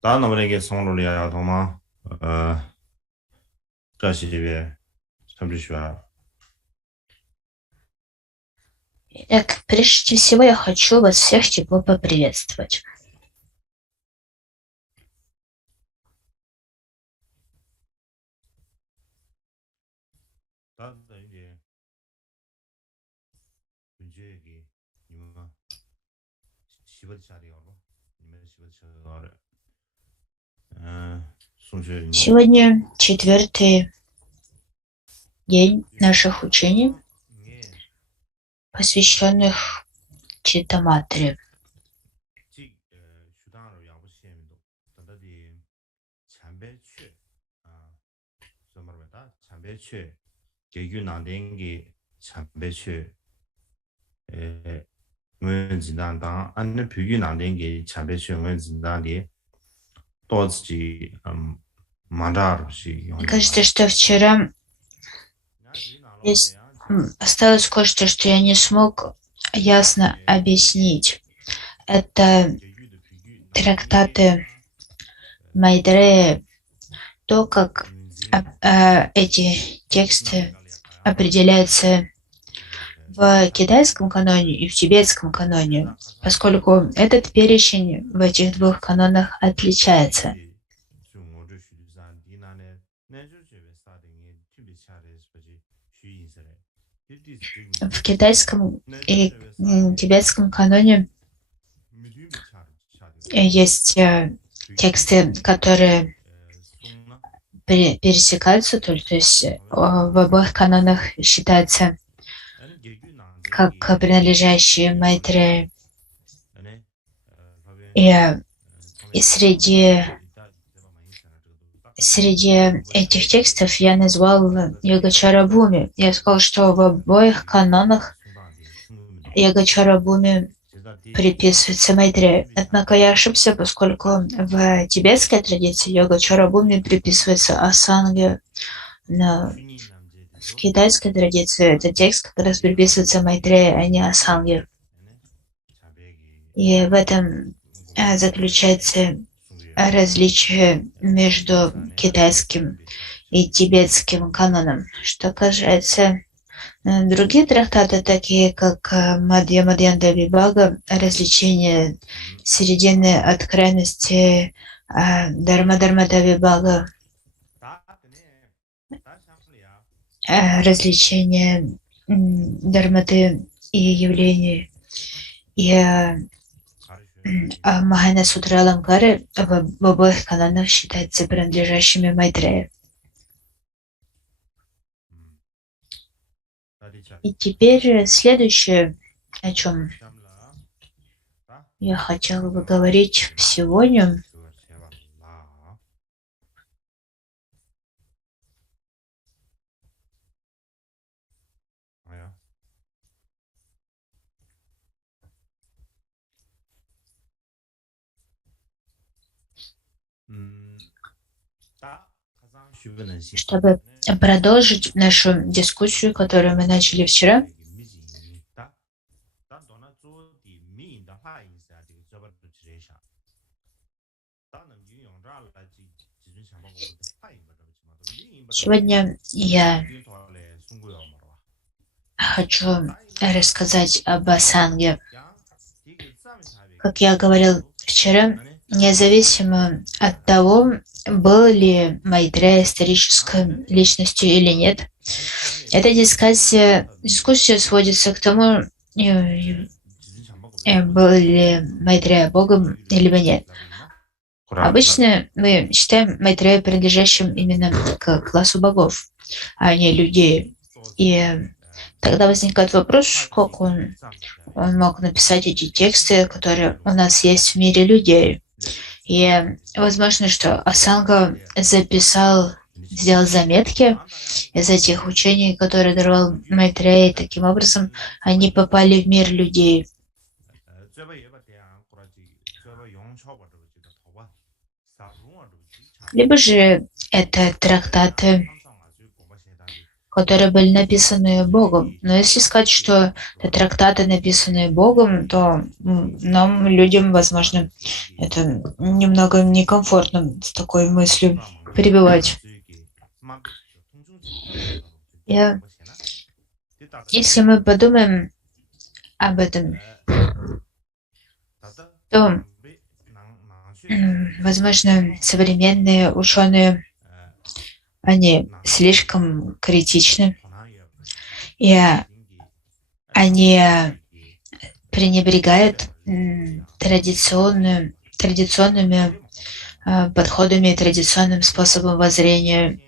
다른 어머니에게 성로리아 도마这些什么学？Так, прежде всего я хочу вас всех тепло поприветствовать. 大等一点，准确给你们西北下的好了，你们西北吃好了。数学你 Сегодня четвертый день наших учений, посвященных Читаматре. 这学堂了也不限运动，等到的前边去啊，什么来着？前边去，给越南的给前边去，呃，我只能当俺那培育南的给前边去，我只能的到自己马扎是用 Мне 的嘛。кажется, что вчера есть, осталось кое-что, что я не смог ясно объяснить. Это трактаты Майдрея, то, как эти тексты определяются в китайском каноне и в тибетском каноне, поскольку этот перечень в этих двух канонах отличается. В китайском и тибетском каноне есть тексты, которые пересекаются, то есть в обоих канонах считаются как принадлежащие Майтрея. И среди этих текстов я назвал Йогачара Буми. Я сказал, что в обоих канонах Йогачара Буми приписывается Майтрею. Однако я ошибся, поскольку в тибетской традиции Йогачара Буми приписывается Асанге, но в китайской традиции этот текст как раз приписывается Майтрею, а не Асанге. И в этом заключается различие между китайским и тибетским каноном. Что касается других трактатов, такие как Мадья Мадьянда Вибага, развлечение середины от крайности Дharma Дharмата Вибага, развлечение Дharматы и явлений, и Махайна Сутра Аламкары в обоих канонах считаются принадлежащими Майтрея. И теперь следующее, о чем я хотела бы говорить сегодня, чтобы продолжить нашу дискуссию, которую мы начали вчера. Сегодня я хочу рассказать об Асанге. Как я говорил вчера, независимо от того, был ли Майтрея исторической личностью или нет, эта дискуссия сводится к тому, был ли Майтрея Богом или нет. Обычно мы считаем Майтрея принадлежащим именно к классу богов, а не людей. И тогда возникает вопрос, как он мог написать эти тексты, которые у нас есть в мире людей. И возможно, что Асанга сделал заметки из этих учений, которые даровал Майтрея, и таким образом они попали в мир людей. Либо же это трактаты, которые были написаны Богом. Но если сказать, что это трактаты, написанные Богом, то нам, людям, возможно, это немного некомфортно с такой мыслью перебивать. Я, если мы подумаем об этом, то, возможно, современные ученые, они слишком критичны, и они пренебрегают традиционными подходами и традиционным способом воззрения.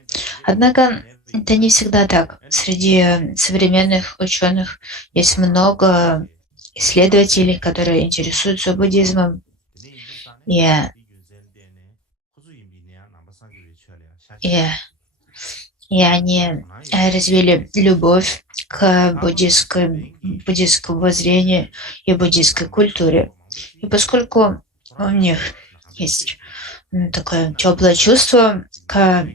Однако это не всегда так. Среди современных ученых есть много исследователей, которые интересуются буддизмом, и, и, и они развили любовь к буддистскому воззрению и буддистской культуре. И поскольку у них есть такое теплое чувство к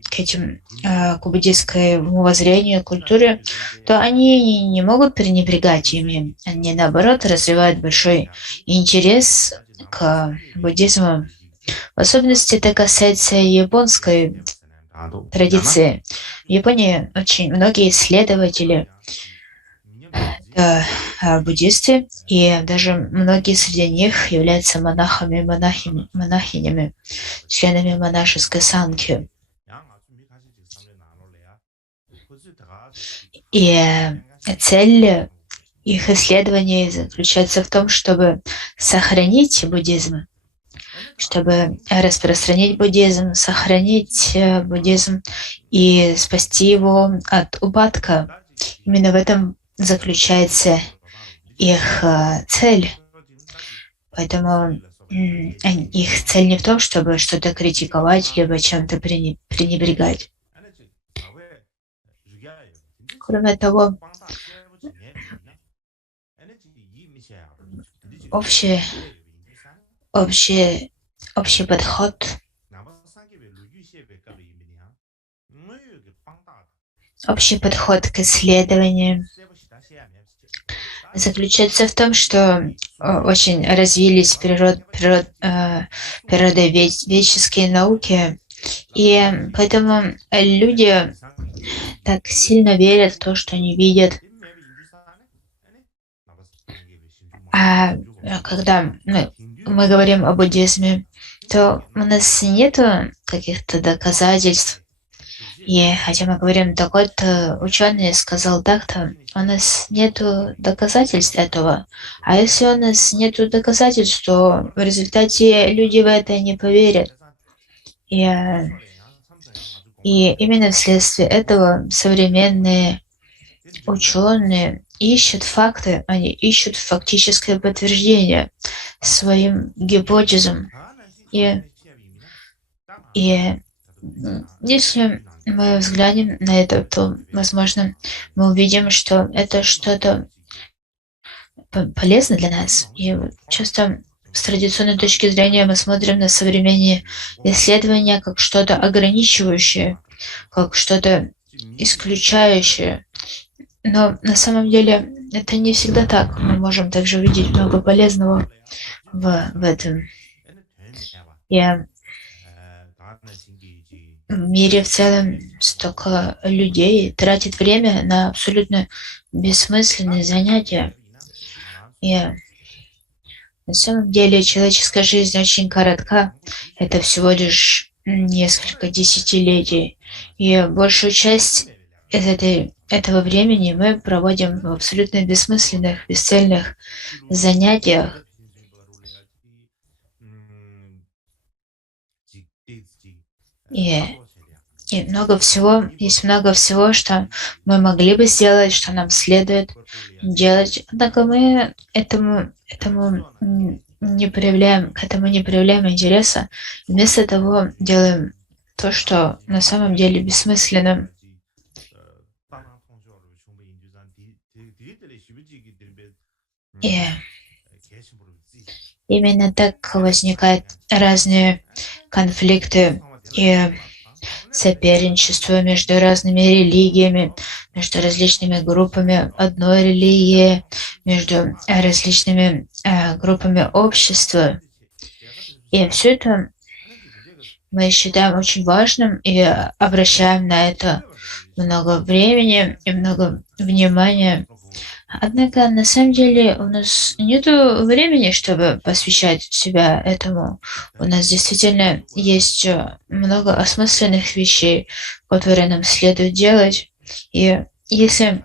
буддистскому воззрению, культуре, то они не могут пренебрегать ими. Они, наоборот, развивают большой интерес к буддизму. В особенности это касается японской традиции. В Японии очень многие исследователи буддисты, и даже многие среди них являются монахами, монахинями, членами монашеской санки. И цель их исследований заключается в том, чтобы сохранить буддизм, чтобы распространить буддизм, сохранить буддизм и спасти его от упадка. Именно в этом заключается их цель. Поэтому их цель не в том, чтобы что-то критиковать, либо чем-то пренебрегать. Кроме того, общий подход, к исследованию заключается в том, что очень развились природоведческие науки, и поэтому люди так сильно верят в то, что они видят. А когда мы говорим о буддизме, то у нас нету каких-то доказательств. И хотя мы говорим, такой-то ученый сказал так-то, у нас нету доказательств этого. А если у нас нету доказательств, то в результате люди в это не поверят. И именно вследствие этого современные ученые ищут факты, они ищут фактическое подтверждение своим гипотезам. И если мы взглянем на это, то, возможно, мы увидим, что это что-то полезно для нас. И часто с традиционной точки зрения мы смотрим на современные исследования как что-то ограничивающее, как что-то исключающее. Но на самом деле это не всегда так. Мы можем также увидеть много полезного в этом. И в мире в целом столько людей тратит время на абсолютно бессмысленные занятия. И на самом деле человеческая жизнь очень коротка. Это всего лишь несколько десятилетий. И большую часть из этого времени мы проводим в абсолютно бессмысленных, бесцельных занятиях. И есть много всего, что мы могли бы сделать, что нам следует делать. Однако мы к этому не проявляем интереса. Вместо того делаем то, что на самом деле бессмысленно. И именно так возникают разные конфликты и соперничество между разными религиями, между различными группами одной религии, между различными группами общества. И все это мы считаем очень важным и обращаем на это много времени и много внимания. Однако, на самом деле, у нас нет времени, чтобы посвящать себя этому. У нас действительно есть много осмысленных вещей, которые нам следует делать. И если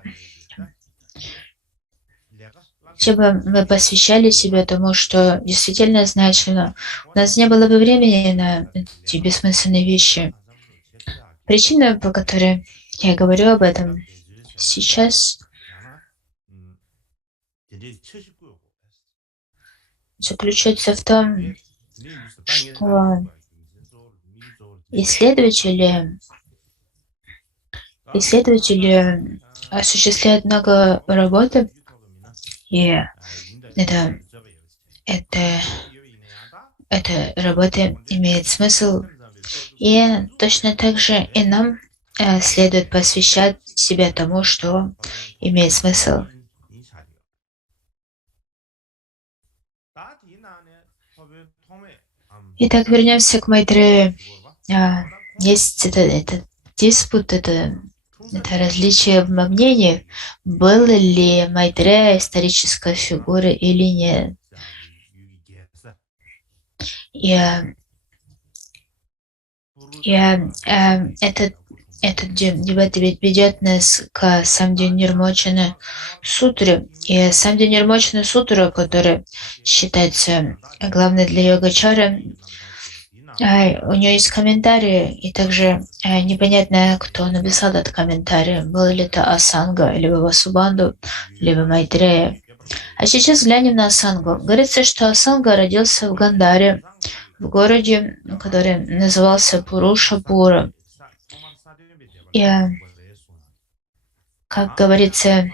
бы мы посвящали себя тому, что действительно значимо, у нас не было бы времени на эти бессмысленные вещи. Причина, по которой я говорю об этом сейчас, заключается в том, что исследователи осуществляют много работы, и эта работа имеет смысл. И точно так же и нам следует посвящать себя тому, что имеет смысл. Итак, вернемся к Майтрею. Есть этот диспут, это различие в мнениях, был ли Майтрея исторической фигурой или нет. Этот дебат ведет нас к Самдхи-Нирмочана сутре. И Самдхи-Нирмочана сутра, которая считается главной для йогачары, у нее есть комментарии, и также непонятно, кто написал этот комментарий. Был ли это Асанга, либо Васубанду, либо Майтрея. А сейчас глянем на Асангу. Говорится, что Асанга родился в Гандаре, в городе, который назывался Пурушапура. И, как говорится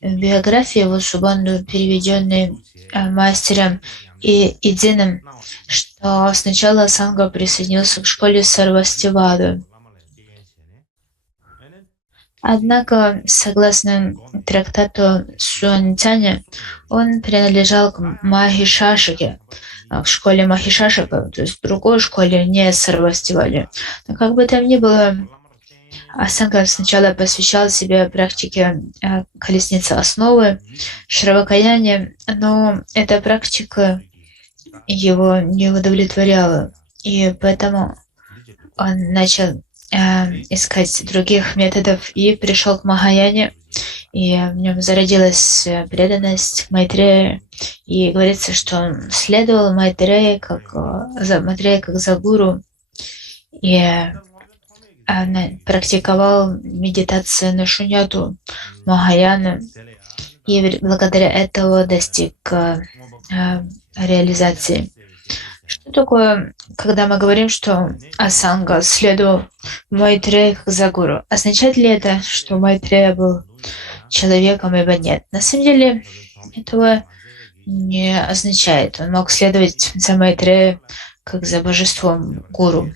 в биографии Васубанду, переведенной мастером и Идзином, что сначала Асанга присоединился к школе Сарвастиваду. Однако, согласно трактату Суанцяня, он принадлежал к Махишашаке, в школе Махишашака, то есть в другой школе, не Сарвастиваде. Но как бы там ни было, Асанга сначала посвящал себя практике колесницы основы, Шравакаяне, но эта практика его не удовлетворяла, и поэтому он начал искать других методов и пришел к Махаяне, и в нем зародилась преданность к Майтрею, и говорится, что он следовал Майтрею как за гуру, и практиковал медитацию на шуньяту Махаяны, и благодаря этому достиг реализации. Что такое, когда мы говорим, что Асанга следовал Майтрею как за гуру? Означает ли это, что Майтрея был человеком, либо нет? На самом деле этого не означает. Он мог следовать за Майтрею как за божеством гуру.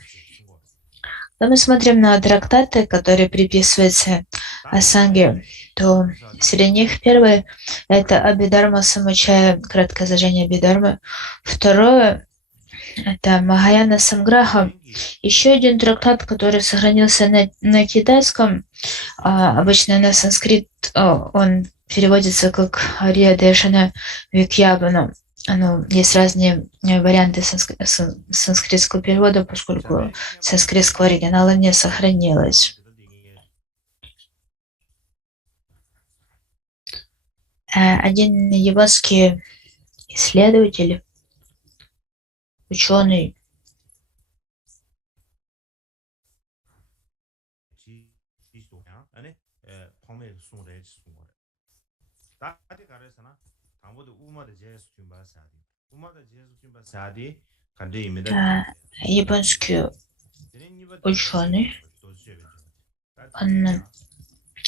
Когда мы смотрим на трактаты, которые приписываются Асанге, то среди них первое — это Абхидharma Самучая, краткое изложение Абхидharмы. Второе — это Махаяна Самграха. Еще один трактат, который сохранился на китайском, обычно на санскрит, он переводится как Ария Дешана Викьябана. Есть разные варианты санскритского перевода, поскольку санскритского оригинала не сохранилось. Один японский исследователь, ученый,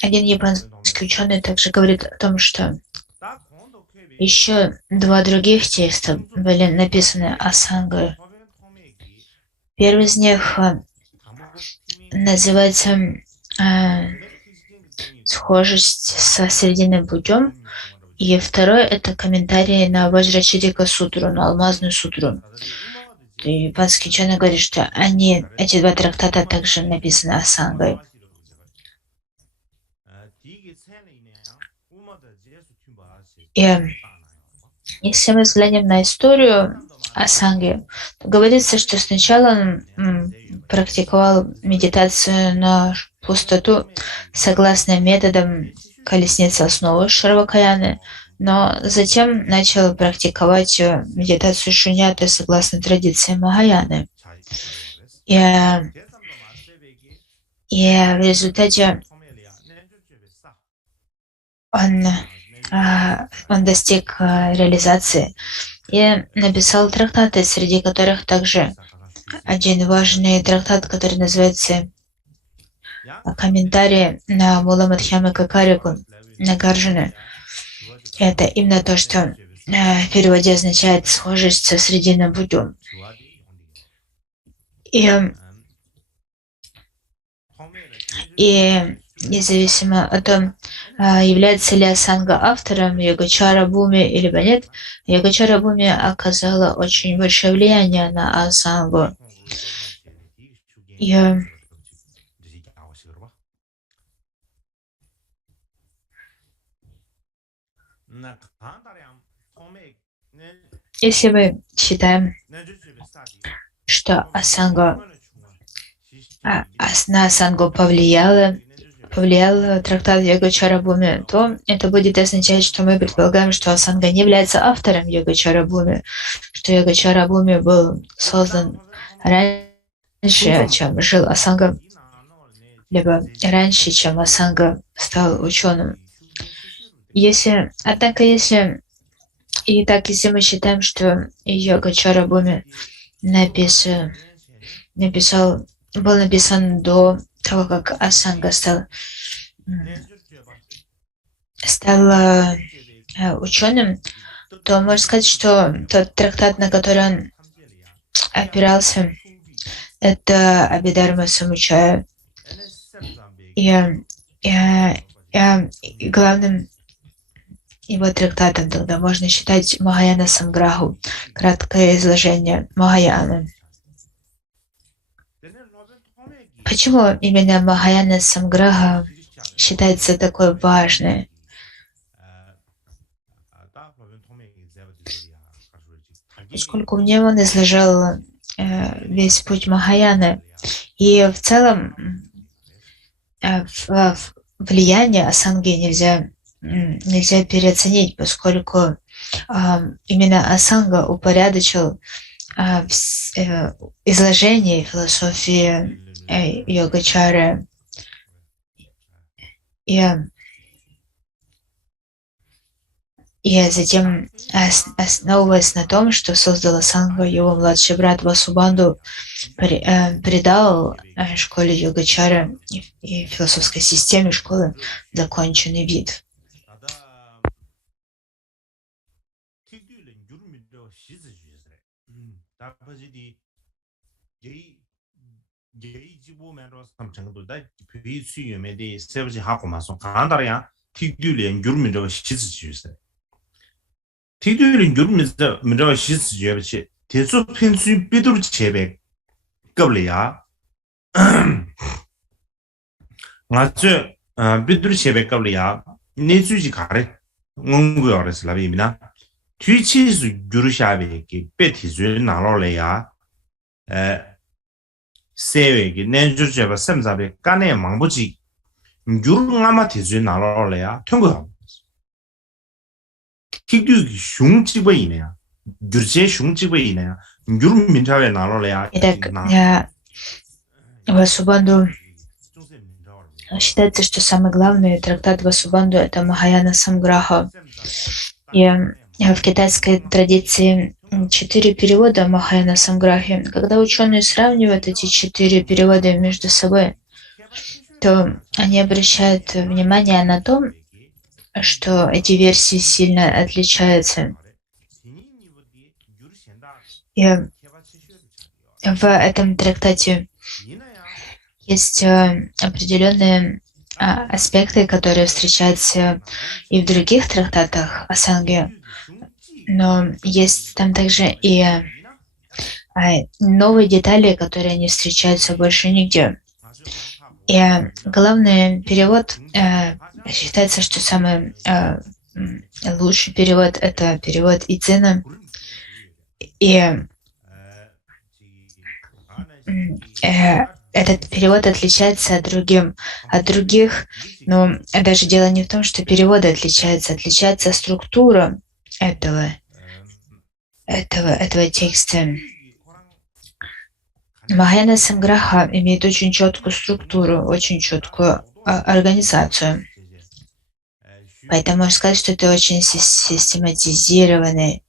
один японский ученый также говорит о том, что еще два других текста были написаны Асангой. Первый из них называется схожесть со Срединным путем. И второе — это комментарий на Ваджрачарика сутру, на Алмазную сутру. И японский ученый говорит, что эти два трактата также написаны Асангой. И если мы взглянем на историю Асанги, то говорится, что сначала он практиковал медитацию на пустоту согласно методам колесницы основы Шравакаяны, но затем начал практиковать медитацию шуньяты согласно традиции Махаяны. И в результате он достиг реализации и написал трактаты, среди которых также один важный трактат, который называется «Комментарий на Муламадхьяма Какарику Нагарджуна». Это именно то, что в переводе означает «схожесть со Срединным путем». И независимо от того, является ли Асанга автором Йогачара Буми или нет, Йогачара Буми оказала очень большое влияние на Асангу. Если мы считаем, что на Асангу повлиял трактат Йогачара Буми, то это будет означать, что мы предполагаем, что Асанга не является автором Йогачара Буми, что Йогачара Буми был создан раньше, чем жил Асанга, либо раньше, чем Асанга стал ученым. Если мы считаем, что Йогачара Буми был написан до того, как Асанга стал ученым, то можно сказать, что тот трактат, на который он опирался, это Абхидharma Самучая. И главным его трактатом тогда можно считать Махаяна Самграху, краткое изложение Махаяны. Почему именно Махаяна Самграха считается такой важной? Поскольку в нем он изложил весь путь Махаяны, и в целом влияние Асанги нельзя переоценить, поскольку именно Асанга упорядочил изложение философии Йогачары. И затем, основываясь на том, что создал Асанга, его младший брат Васубанду придал школе Йогачары и философской системе школы законченный вид. 세웨기 내주제바 샘자베 까네 망부지 유르가마 티즈나로래야 통고 티규기 슝지베이네야 유르제 슝지베이네야 유르민자베 나로래야. Итак, Васубанду считается, что самый главный трактат Васубанду — это Махаяна Самграха. И в китайской традиции 4 перевода Махаяна Самграхи. Когда ученые сравнивают эти 4 перевода между собой, то они обращают внимание на то, что эти версии сильно отличаются. И в этом трактате есть определенные аспекты, которые встречаются и в других трактатах Асанги, но есть там также и новые детали, которые не встречаются больше нигде. И главный перевод считается, что самый лучший перевод — это перевод Ицина. И этот перевод отличается от других, но даже дело не в том, что переводы отличается структура этого текста. Махаяна Санграха имеет очень четкую структуру, очень четкую организацию. Поэтому можно сказать, что это очень систематизированный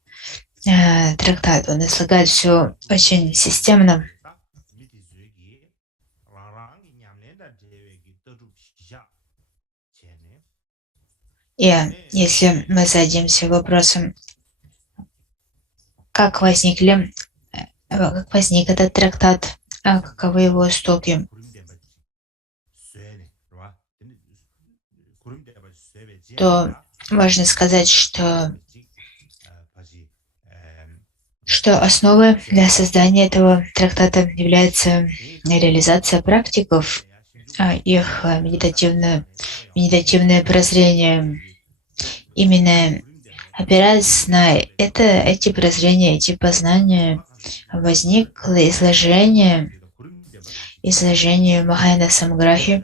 трактат. Он излагает все очень системно. И если мы зададимся вопросом, как возник этот трактат, каковы его истоки, то можно сказать, что основой для создания этого трактата является реализация практиков, их медитативное прозрение. Именно опираясь на эти прозрения, эти познания, возникло изложение Махаяна Самграхи,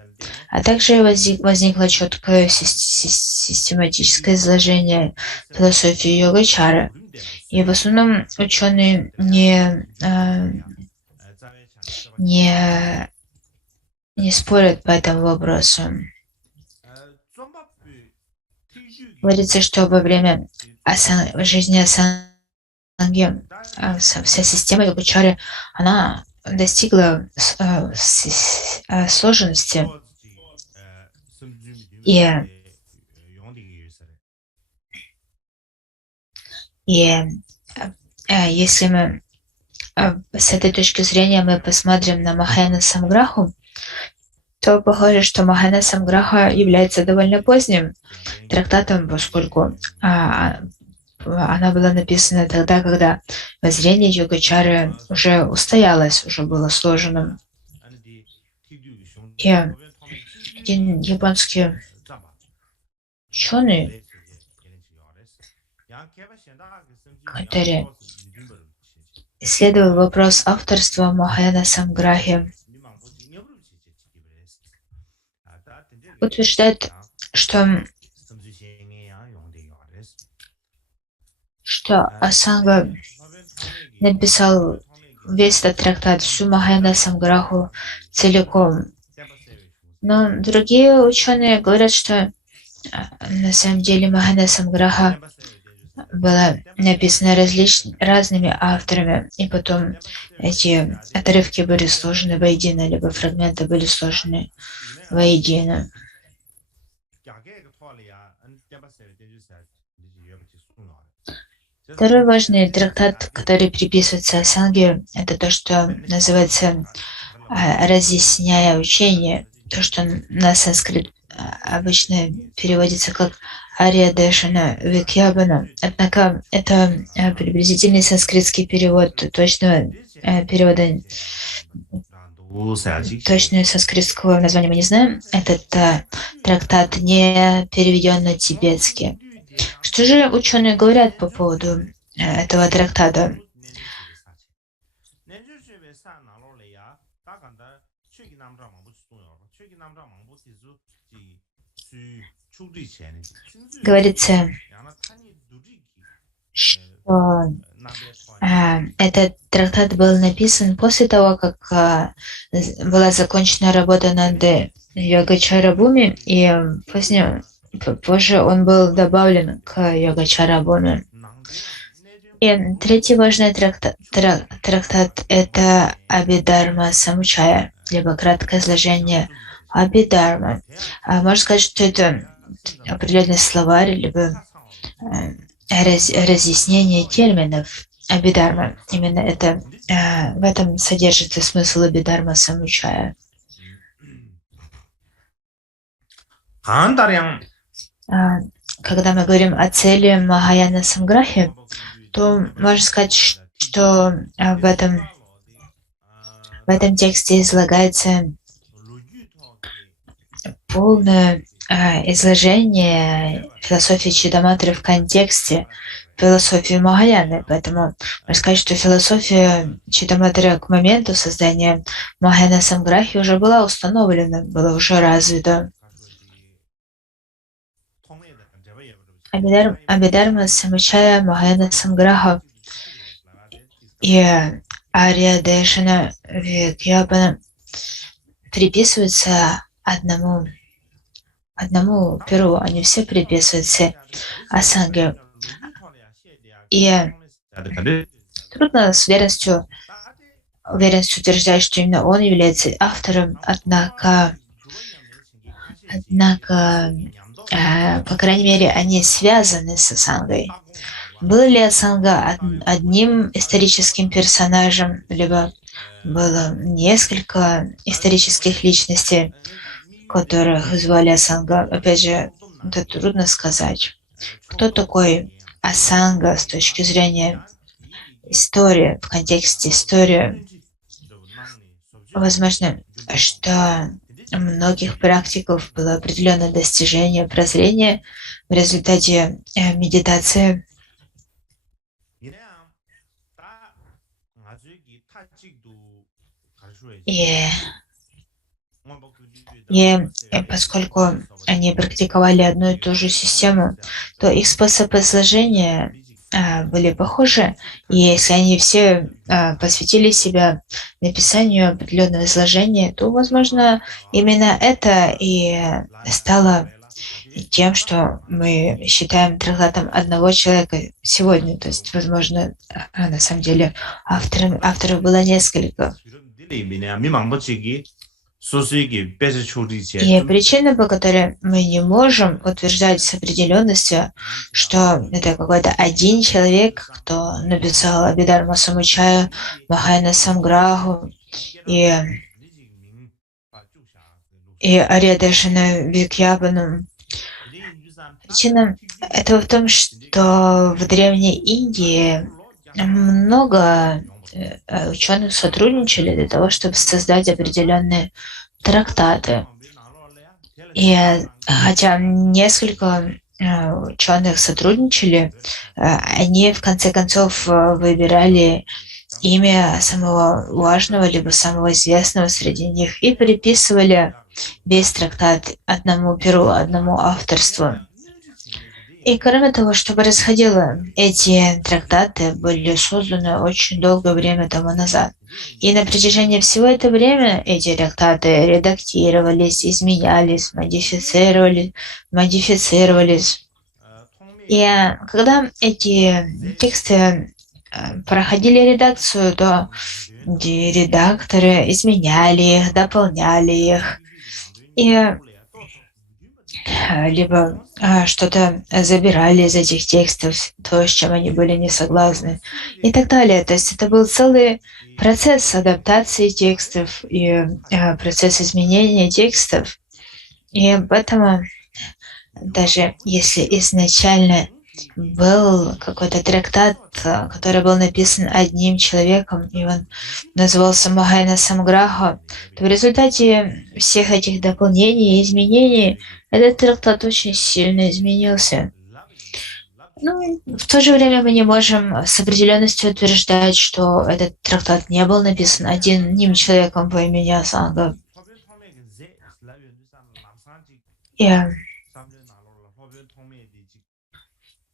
а также возникло четкое систематическое изложение философии йогачары. И в основном ученые не спорят по этому вопросу. Говорится, что во время жизни Асанги вся система йогачары, она достигла сложенности. И если мы с этой точки зрения мы посмотрим на Махаяна Самграху, то похоже, что Махаяна Самграха является довольно поздним трактатом, поскольку она была написана тогда, когда воззрение йогачары уже устоялось, уже было сложено. И один японский ученый, который исследовал вопрос авторства Махаяна Самграхи, утверждает, что Асанга написал весь этот трактат, всю Махаяна Самграху целиком. Но другие ученые говорят, что на самом деле Махаяна Самграха была написана разными авторами, и потом эти отрывки были сложены воедино, либо фрагменты были сложены воедино. Второй важный трактат, который приписывается Асанге, это то, что называется «разъясняя учение», то, что на санскрит обычно переводится как «Ария Дешана Викьябана». Однако это приблизительный санскритский перевод, точного перевода, точного санскритского названия мы не знаем. Этот трактат не переведен на тибетский. Что же ученые говорят по поводу этого трактата? Говорится, что этот трактат был написан после того, как была закончена работа над Йогачара Бхуми, и позже он был добавлен к Йогачара Бхуми. И третий важный трактат — это Абхидharma Самучая, либо краткое изложение Абхидharma. Можно сказать, что это определенный словарь, либо разъяснение терминов Абхидharma. Именно в этом содержится смысл Абхидharma Самучая. А, Когда мы говорим о цели Махаяна Самграхи, то можно сказать, что в этом тексте излагается полное изложение философии Чидаматры в контексте философии Махаяны. Поэтому можно сказать, что философия Чидаматры к моменту создания Махаяна Самграхи уже была установлена, была уже развита. Абидарма Самучая Махаяна Самграха и Ария Дэшана Викьяпана приписываются одному перу, они все приписываются Асанге. И трудно с уверенностью утверждать, что именно он является автором, однако, по крайней мере, они связаны с Асангой. Был ли Асанга одним историческим персонажем, либо было несколько исторических личностей, которых звали Асанга? Опять же, это трудно сказать. Кто такой Асанга с точки зрения истории, в контексте истории? Возможно, что у многих практиков было определенное достижение прозрения в результате медитации. И поскольку они практиковали одну и ту же систему, то их способы изложения были похожи. И если они все посвятили себя написанию определенного изложения, то, возможно, именно это и стало тем, что мы считаем трактатом одного человека сегодня. То есть, возможно, на самом деле авторов было несколько. И причина, по которой мы не можем утверждать с определенностью, что это какой-то один человек, кто написал Абидарма Самучая, Махаяна Самграху и Ария Дэшана Викьяпану. Причина этого в том, что в Древней Индии много ученых сотрудничали для того, чтобы создать определенные трактаты. И хотя несколько ученых сотрудничали, они в конце концов выбирали имя самого важного либо самого известного среди них и приписывали весь трактат одному перу, одному авторству. И кроме того, что происходило, эти трактаты были созданы очень долгое время тому назад. И на протяжении всего этого времени эти трактаты редактировались, изменялись, модифицировались. И когда эти тексты проходили редакцию, то редакторы изменяли их, дополняли их. И либо что-то забирали из этих текстов, то, с чем они были не согласны, и так далее. То есть это был целый процесс адаптации текстов и процесс изменения текстов. И поэтому даже если изначально был какой-то трактат, который был написан одним человеком, и он назывался Махаяна Самграха, то в результате всех этих дополнений и изменений этот трактат очень сильно изменился. Ну, в то же время мы не можем с определенностью утверждать, что этот трактат не был написан одним человеком по имени Асанга.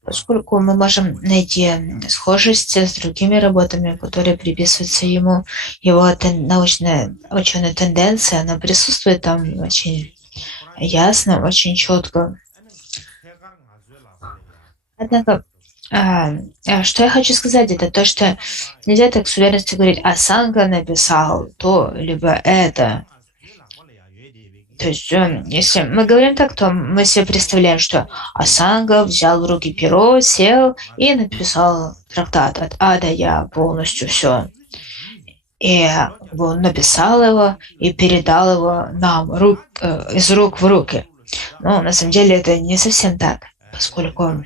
Поскольку мы можем найти схожесть с другими работами, которые приписываются ему, его научная ученая тенденция, она присутствует там очень ясно, очень четко. Однако, что я хочу сказать, это то, что нельзя так с уверенностью говорить, Асанга написал то, либо это. То есть, если мы говорим так, то мы себе представляем, что Асанга взял в руки перо, сел и написал трактат от А до Я полностью все. И он написал его и передал его нам из рук в руки. Но на самом деле это не совсем так, поскольку,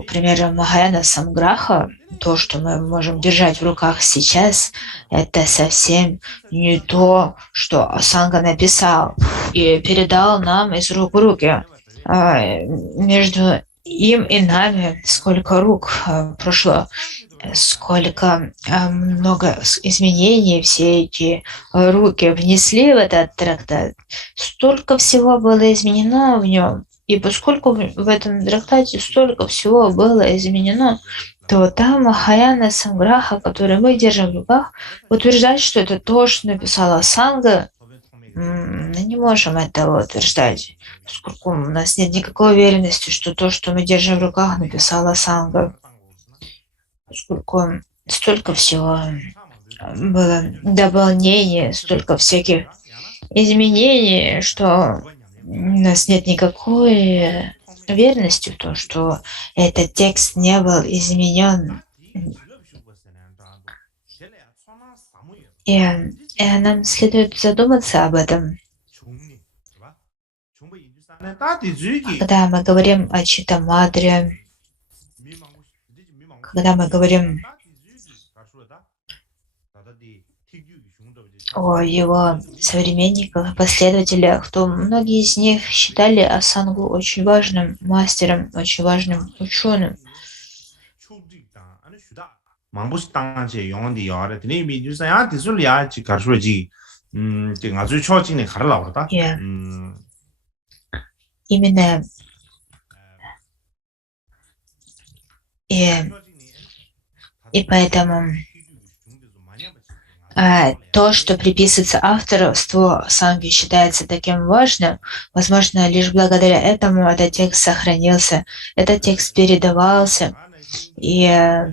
к примеру, Махаяна Самграха, то, что мы можем держать в руках сейчас, это совсем не то, что Асанга написал и передал нам из рук в руки. Между им и нами сколько рук прошло, сколько много изменений все эти руки внесли в этот трактат. Столько всего было изменено в нем. И поскольку в этом трактате столько всего было изменено, то там Махаяна Санграха, который мы держим в руках, утверждать, что это то, что написала Санга, мы не можем этого утверждать, поскольку у нас нет никакой уверенности, что то, что мы держим в руках, написала Санга, поскольку столько всего было дополнений, столько всяких изменений, что у нас нет никакой уверенности в том, что этот текст не был изменен. И нам следует задуматься об этом. Когда мы говорим о Читамадре, когда мы говорим о его современниках, последователях, то многие из них считали Асангу очень важным мастером, очень важным ученым. Именно и поэтому то, что приписывается авторству Санги, считается таким важным. Возможно, лишь благодаря этому этот текст сохранился, этот текст передавался и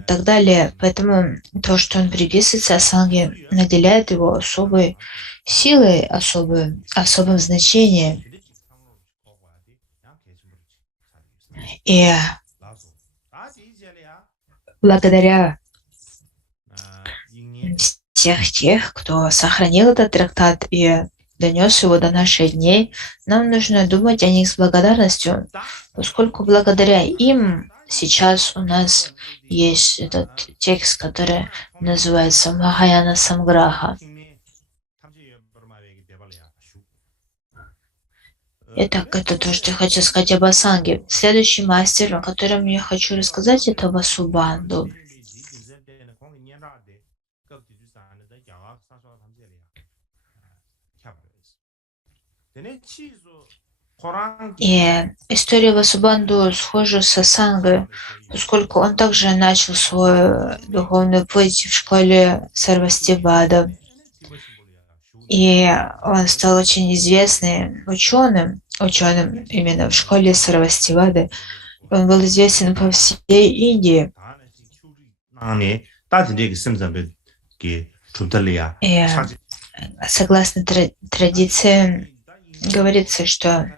так далее. Поэтому то, что он приписывается Санге, наделяет его особой силой, особым значением. И благодаря всех тех, кто сохранил этот трактат и донес его до наших дней, нам нужно думать о них с благодарностью, поскольку благодаря им сейчас у нас есть этот текст, который называется Махаяна Самграха. Итак, это то, что я хочу сказать об Асанге. Следующий мастер, о котором я хочу рассказать, это Васубанду. И история Васубанду схожа с Асангой, поскольку он также начал свой духовный путь в школе Сарвастивада. И он стал очень известным ученым именно в школе Сарвастивады. Он был известен по всей Индии. И согласно традициям, говорится, что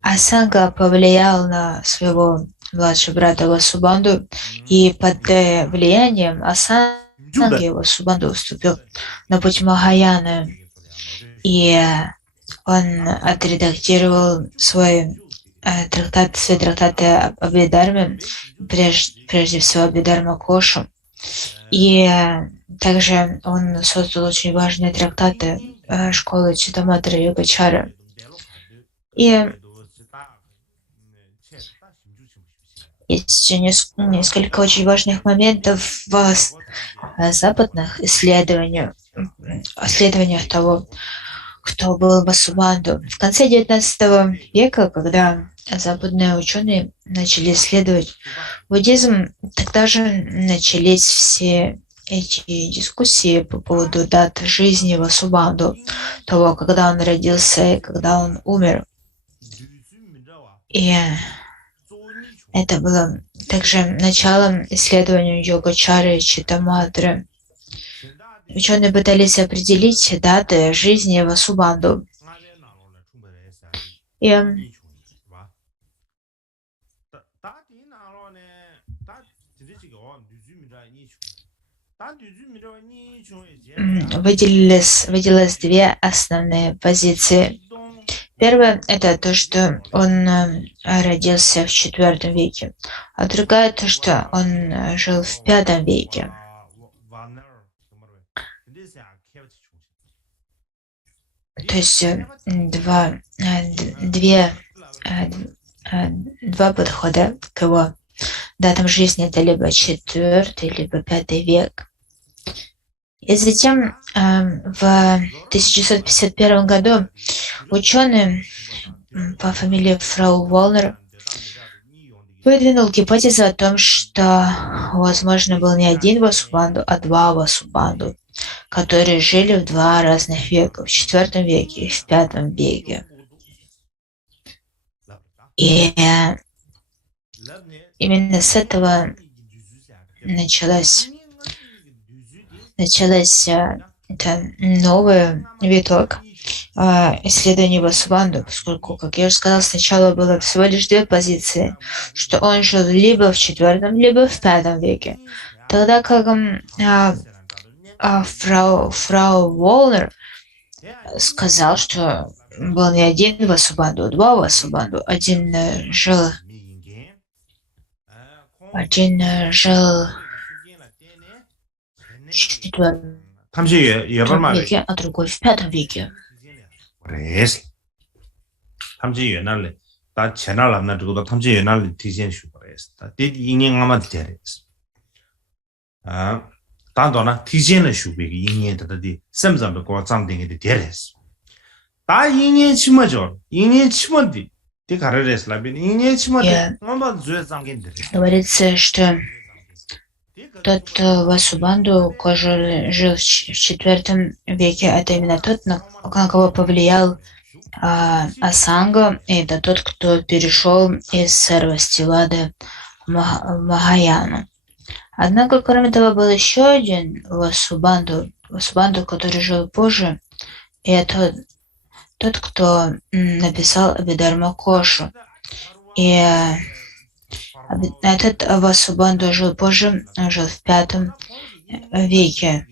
Асанга повлиял на своего младшего брата Васубанду, и под влиянием Асанги Васубанду вступил на путь Махаяны, и он отредактировал свои трактаты об Абхидхарме, прежде всего Абхидхарма Кошу, и также он создал очень важные трактаты школы Читамадри Йогачары. И есть несколько очень важных моментов в западных исследованиях того, кто был Васубанду. В конце XIX века, когда западные ученые начали исследовать буддизм, тогда же начались все эти дискуссии по поводу дат жизни Васубанду, того, когда он родился и когда он умер. И это было также началом исследования йогачары Читамадры. Ученые пытались определить даты жизни Васубанду. И выделились две основные позиции. Первое — это то, что он родился в IV веке, а другая — то, что он жил в V веке. То есть два подхода к его датам жизни. Это либо IV, либо V век. И затем в 1951 году ученый по фамилии Фрау Волнер выдвинул гипотезу о том, что, возможно, был не один Васубанду, а два Васубанду, которые жили в два разных века, в IV веке и в V веке. И именно с этого началась это новый виток исследований Васубанду, поскольку, как я уже сказала, сначала было всего лишь две позиции, что он жил либо в IV, либо в V веке. Тогда как фрау Волнер сказал, что был не один Васубанду, а два Васубанду. Один жил в IV веке, а другой в V веке. 다 채널 안 나르고도 탐지 연할 디자인 슈퍼레스 다 데디 인행 아마 디자레스 아 단도나 디자인의 슈비기 인행다디 샘잠도 고 잠딩이 디레스 다 인행 치마죠 인행 치마디 디 가르레스 라빈 인행 치마디 엄마 주에 잠긴데 Говорится, что тот Васубанду, который жил в IV веке, это именно тот, на кого повлиял Асанга, и это тот, кто перешел из Сарвастивады в Махаяну. Однако, кроме того, был еще один Васубанду, который жил позже, и это тот, кто написал Абидарма Кошу. И этот Васубанду жил позже, он жил в V веке.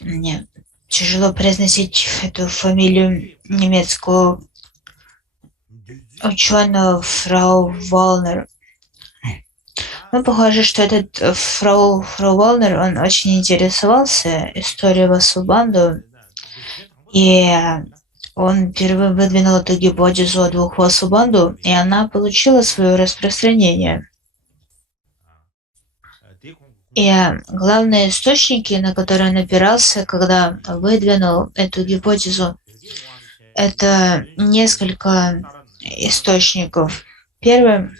Мне тяжело произносить эту фамилию немецкого ученого фрау Волнер. Но похоже, что этот фрау Волнер, он очень интересовался историей Васубанду, и он впервые выдвинул эту гипотезу о двух Васубанду, и она получила свое распространение. И главные источники, на которые он опирался, когда выдвинул эту гипотезу, это несколько источников. Первый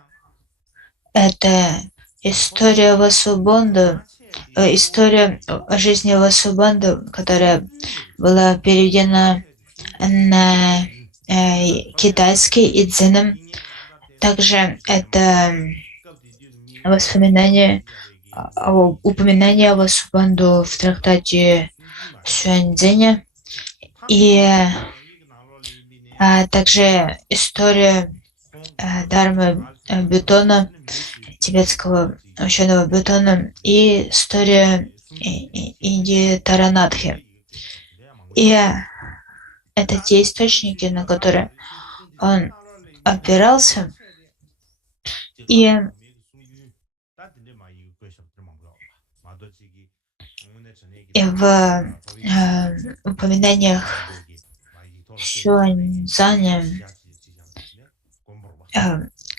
— это история Васубанду, история жизни Васубанду, которая была переведена на китайский Идзином. Также это упоминание о Васубанду в трактате Сюаньцзэня, и также история Дharмы Бютона, тибетского ученого Бютона, и история Индии Таранатхи. И это те источники, на которые он опирался. И в упоминаниях Сюаньцзаня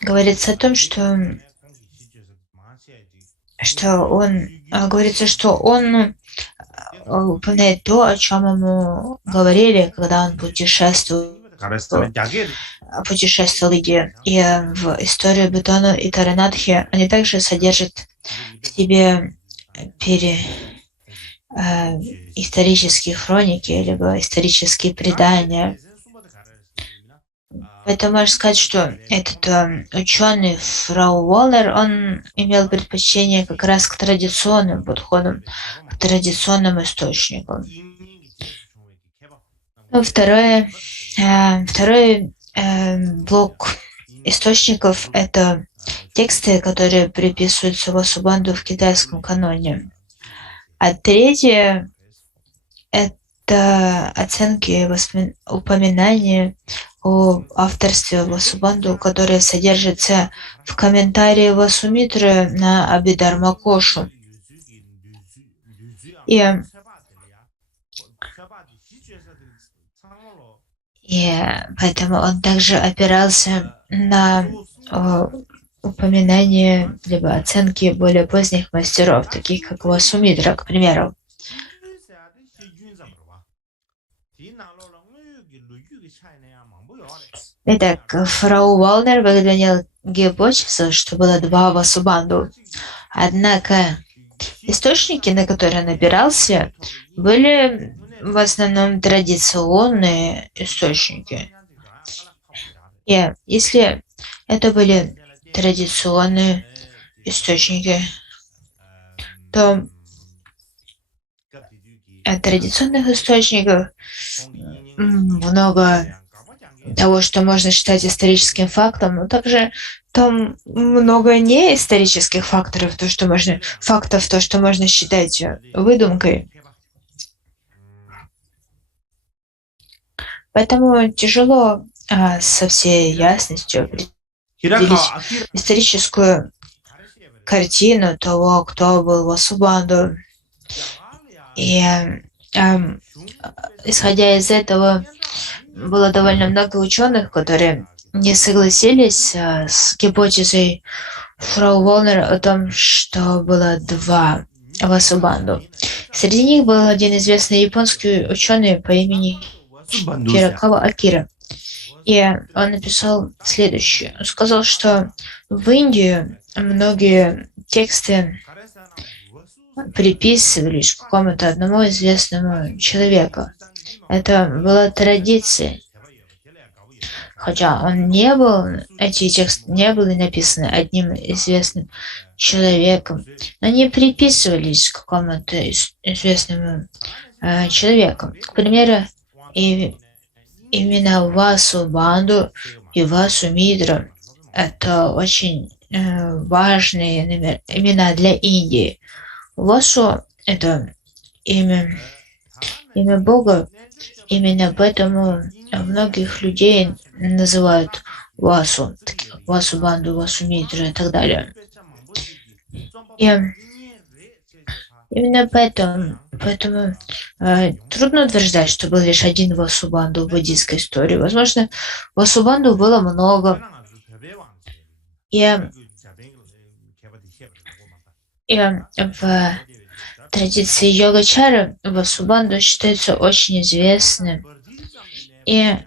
говорится о том, что он говорится, что он упоминает то, о чем ему говорили, когда он путешествовал и в историю Бютона и Таранатхи они также содержат в себе исторические хроники, либо исторические предания. Поэтому можно сказать, что этот ученый Фрау Воллер, он имел предпочтение как раз к традиционным подходам, к традиционным источникам. Ну, второй блок источников — это тексты, которые приписываются Васубанду в китайском каноне. А третье — это оценки, упоминания о авторстве Васубанду, которые содержатся в комментарии Васумитры на Абидарма-кошу. И поэтому он также опирался на упоминания либо оценки более поздних мастеров, таких как Васумитра, к примеру. Итак, фрау Волнер выгонял гипотезу, что было два Васубанду. Однако источники, на которые он опирался, были в основном традиционные источники. И если это были традиционные источники, то от традиционных источников много того, что можно считать историческим фактом, но также там много неисторических факторов, то, что можно считать выдумкой. Поэтому тяжело со всей ясностью определить историческую картину того, кто был Васубанду. И исходя из этого, было довольно много ученых, которые не согласились с гипотезой фрау Волнер о том, что было два Васубанду. Среди них был один известный японский ученый по имени Хирокава Акира. И он написал следующее. Он сказал, что в Индию многие тексты приписывались какому-то одному известному человеку. Это была традиция. Хотя эти тексты не были написаны одним известным человеком, но они приписывались какому-то известному человеку. К примеру, именно Васубанду и Васумидра — это очень важные имена для Индии. Васу — это имя Бога. Именно поэтому многих людей называют Васу, таких как Васубанду, Васумидра и так далее. И именно поэтому трудно утверждать, что был лишь один Васубанду в буддийской истории. Возможно, Васубанду было много. И в традиции йогачары Васубанду считается очень известным. И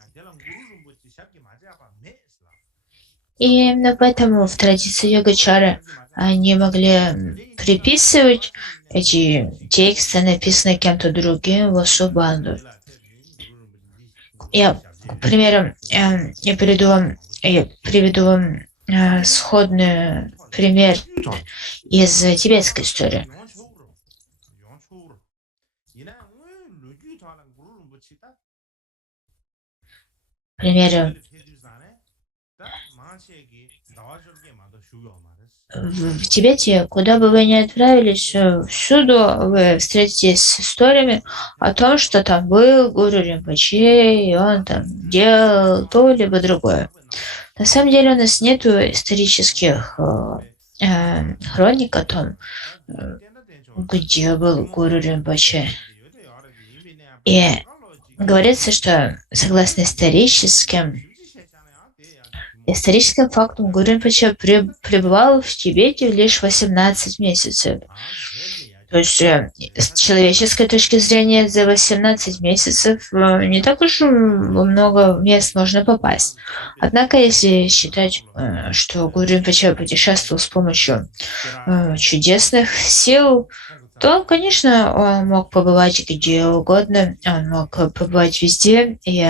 именно поэтому в традиции йогачары они могли приписывать эти тексты, написанные кем-то другим, Васубанду. К примеру, я приведу вам сходный пример из тибетской истории. К примеру, в Тибете, куда бы вы ни отправились, всюду вы встретитесь с историями о том, что там был гуру Ринпоче, и он там делал то либо другое. На самом деле у нас нет исторических хроник о том, где был гуру Ринпоче. И говорится, что согласно историческим фактам, гуру Ринпоче пребывал в Тибете лишь 18 месяцев. То есть с человеческой точки зрения за 18 месяцев не так уж во много мест можно попасть. Однако, если считать, что гуру Ринпоче путешествовал с помощью чудесных сил, то, конечно, он мог побывать где угодно, он мог побывать везде и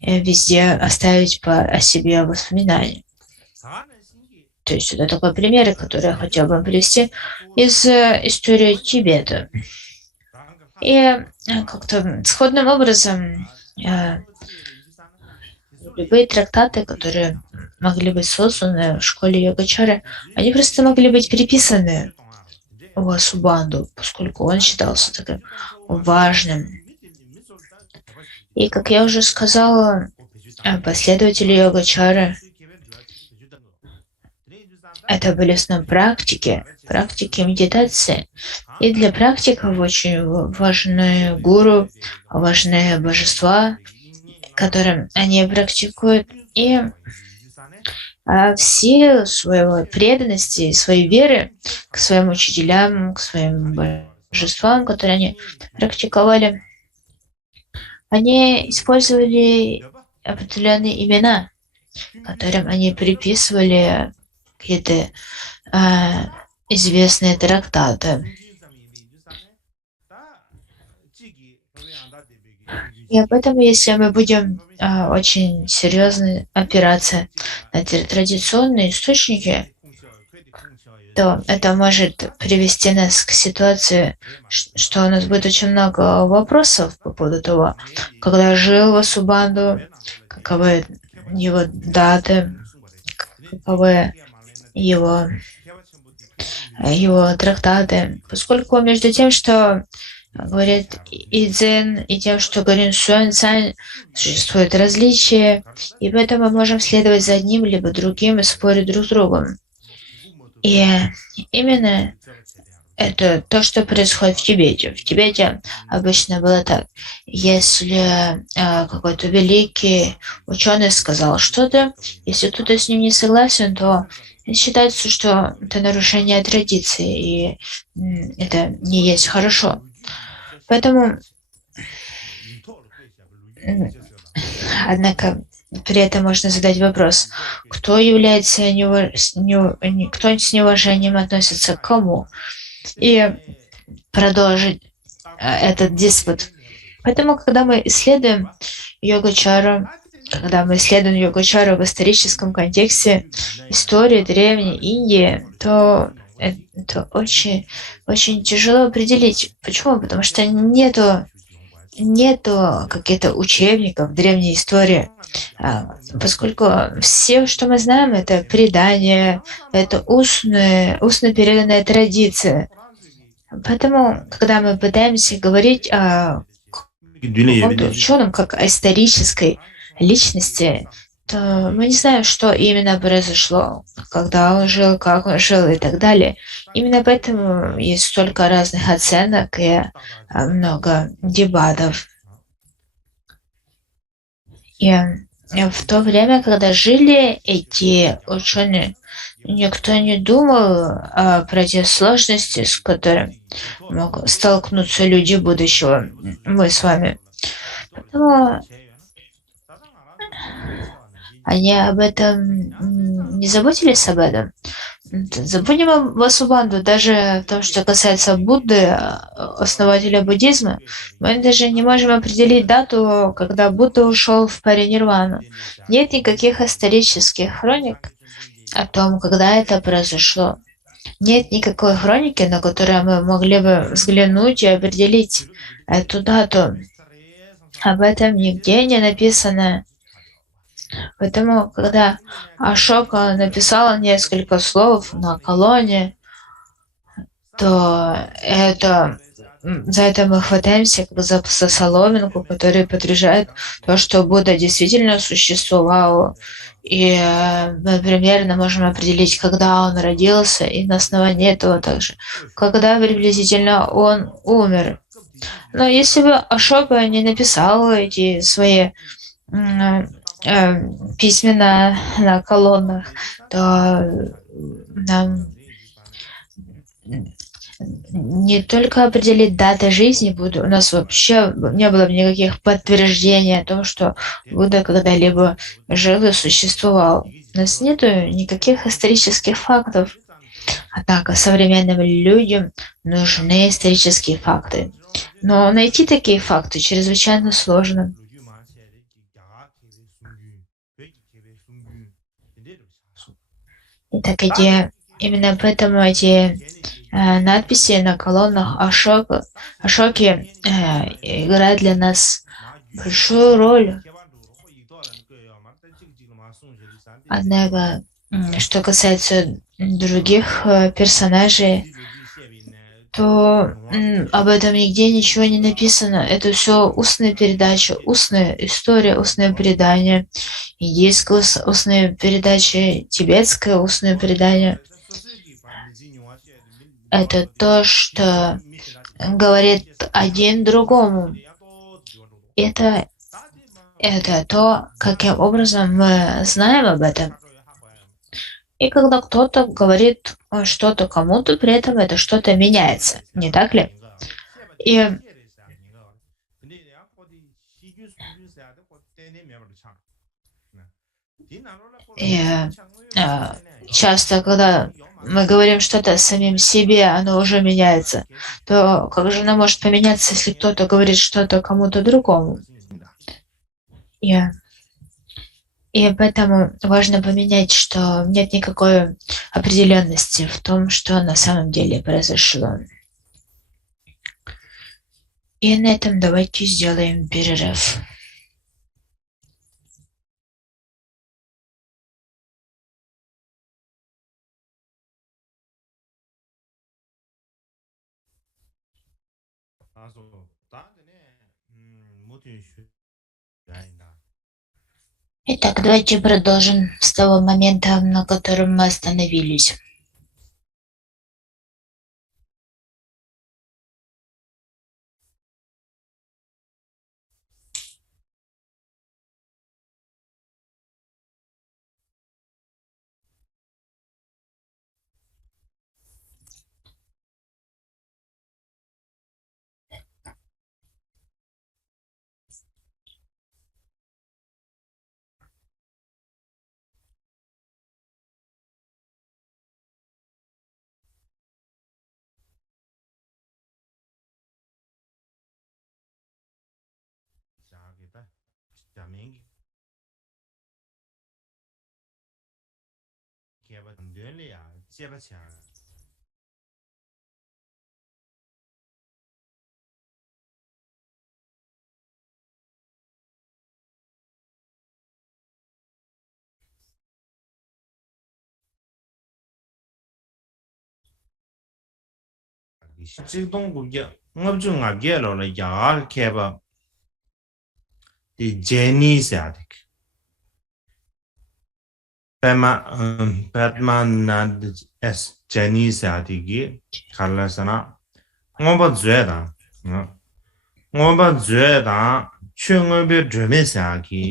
везде оставить о себе воспоминания. То есть это такой пример, который я хотел бы привести из истории Тибета. И как-то сходным образом любые трактаты, которые могли быть созданы в школе Йогачары, они просто могли быть переписаны Васубанду, поскольку он считался таким важным. И, как я уже сказала, последователи Йогачары это были в основном практики медитации. И для практиков очень важны гуру, важны божества, которым они практикуют. И все своего преданности, своей веры к своим учителям, к своим божествам, которые они практиковали, они использовали определенные имена, которым они приписывали какие-то известные трактаты. И об этом, если мы будем очень серьезно опираться на традиционные источники, то это может привести нас к ситуации, что у нас будет очень много вопросов по поводу того, когда жил Васубанду, каковы его даты, каковы его трактаты, поскольку между тем, что говорит и Дзен, и тем, что говорит Сюань Цань, существует различия, и поэтому мы можем следовать за одним либо другим и спорить друг с другом. И именно это то, что происходит в Тибете. В Тибете обычно было так. Если какой-то великий ученый сказал что-то, если кто-то с ним не согласен, то считается, что это нарушение традиции, и это не есть хорошо. Поэтому, однако, при этом можно задать вопрос, кто является кто с неуважением относится к кому, и продолжить этот диспут. Поэтому, когда мы исследуем йогачару, в историческом контексте истории Древней Индии, то это очень, очень тяжело определить. Почему? Потому что нету каких-то учебников древней истории, поскольку все, что мы знаем, это предания, это устно переданная традиция. Поэтому, когда мы пытаемся говорить о каком-то ученом, как о исторической личности, то мы не знаем, что именно произошло, когда он жил, как он жил и так далее. Именно поэтому есть столько разных оценок и много дебатов. И в то время, когда жили эти ученые, никто не думал про те сложности, с которыми могут столкнуться люди будущего, мы с вами. Поэтому они об этом не заботились об этом. Забудем о Васубанду, даже в том, что касается Будды, основателя буддизма, мы даже не можем определить дату, когда Будда ушел в паринирвану. Нет никаких исторических хроник о том, когда это произошло. Нет никакой хроники, на которую мы могли бы взглянуть и определить эту дату. Об этом нигде не написано. Поэтому, когда Ашока написала несколько слов на колонне, то за это мы хватаемся как за соломинку, которая подтверждает то, что Будда действительно существовал. И мы примерно можем определить, когда он родился, и на основании этого также, когда приблизительно он умер. Но если бы Ашока не написал эти свои письменно на колоннах, то нам не только определить даты жизни Будды, у нас вообще не было никаких подтверждений о том, что Будда когда-либо жил и существовал. У нас нету никаких исторических фактов. Однако современным людям нужны исторические факты. Но найти такие факты чрезвычайно сложно. И так именно поэтому эти надписи на колоннах Ашоки играют для нас большую роль. Однако, что касается других персонажей, то об этом нигде ничего не написано. Это все устная передача, устная история, устное предание, индийское устное передача, тибетское устное предание. Это то, что говорит один другому. Это, это то, каким образом мы знаем об этом. И когда кто-то говорит что-то кому-то, при этом это что-то меняется, не так ли? И, и часто, когда мы говорим что-то самим себе, оно уже меняется, то как же оно может поменяться, если кто-то говорит что-то кому-то другому? И, и поэтому важно поменять, что нет никакой определенности в том, что на самом деле произошло. И на этом давайте сделаем перерыв. Итак, давайте продолжим с того момента, на котором мы остановились.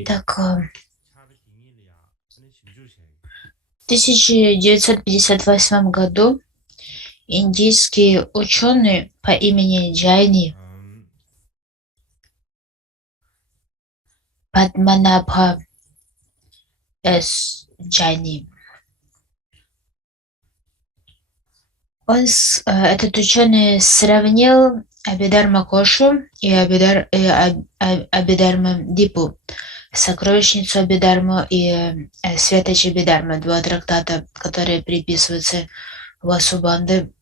Итак, в 1958 году индийский ученый по имени Джайни Падманабха С. Джайни, этот ученый сравнил Абидарма Кошу и Абидарма Дипу, сокровищницу Абидарму и Светоч Абидарма, два трактата, которые приписываются Васубанду.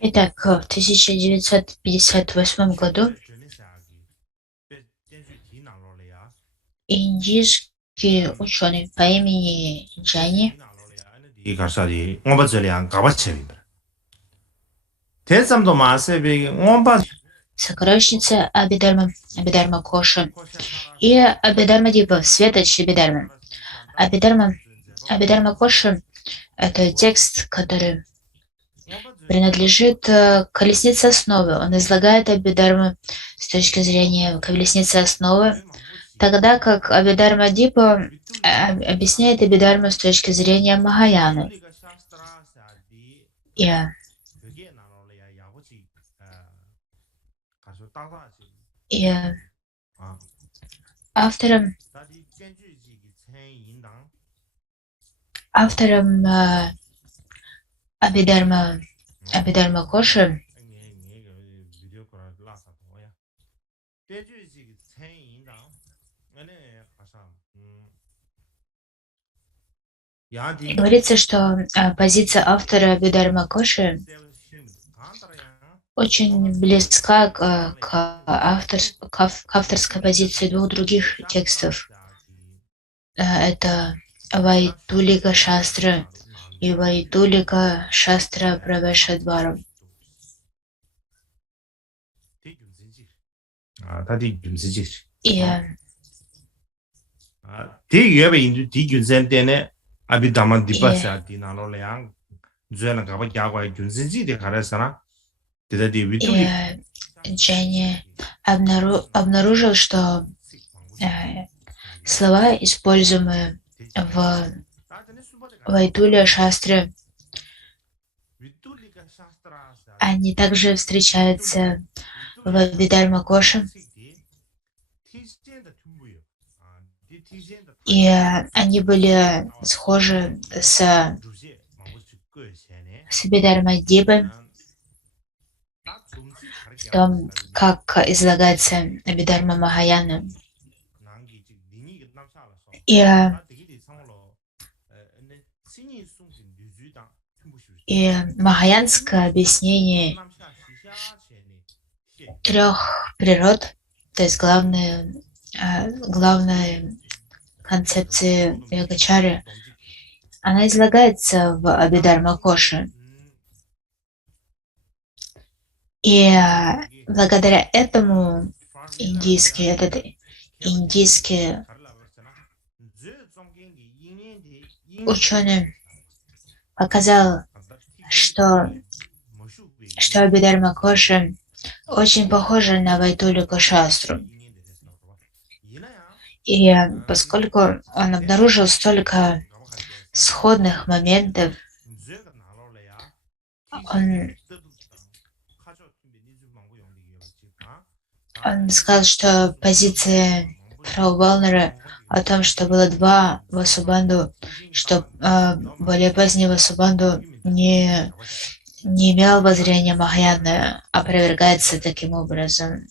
Итак, в 1958 году индийский ученый по имени Джани сокровищница Абидарма Коша и Абидарма Дипа, светоч Абидарма. Абидарма Коша — это текст, который принадлежит колеснице основы. Он излагает Абидарму с точки зрения колесницы основы, тогда как Абидарма Дипа объясняет Абидарму с точки зрения Махаяны. И автором Абидарма Коши говорится, что позиция автора Абидарма Коши очень близка к авторской позиции двух других текстов. Это Вайтулика Шастра и Вайтулика Шастра Правешадвара. Джани обнаружил, что слова, используемые в Вайтулия Шастре, они также встречаются в Абидарма Коше, и они были схожи с Абидарма Дипой в том, как излагается Абидарма Махаяна. И махаянское объяснение трех природ, то есть главной концепции йогачары, она излагается в Абидарма Коше. И благодаря этому индийский ученый показал, что Абидарма Коша очень похожа на Вайтулику Шастру. И поскольку он обнаружил столько сходных моментов, он сказал, что позиция фрау Валнера о том, что было два Васубанду, что более поздний Васубанду не имел воззрения Махаяны, опровергается таким образом.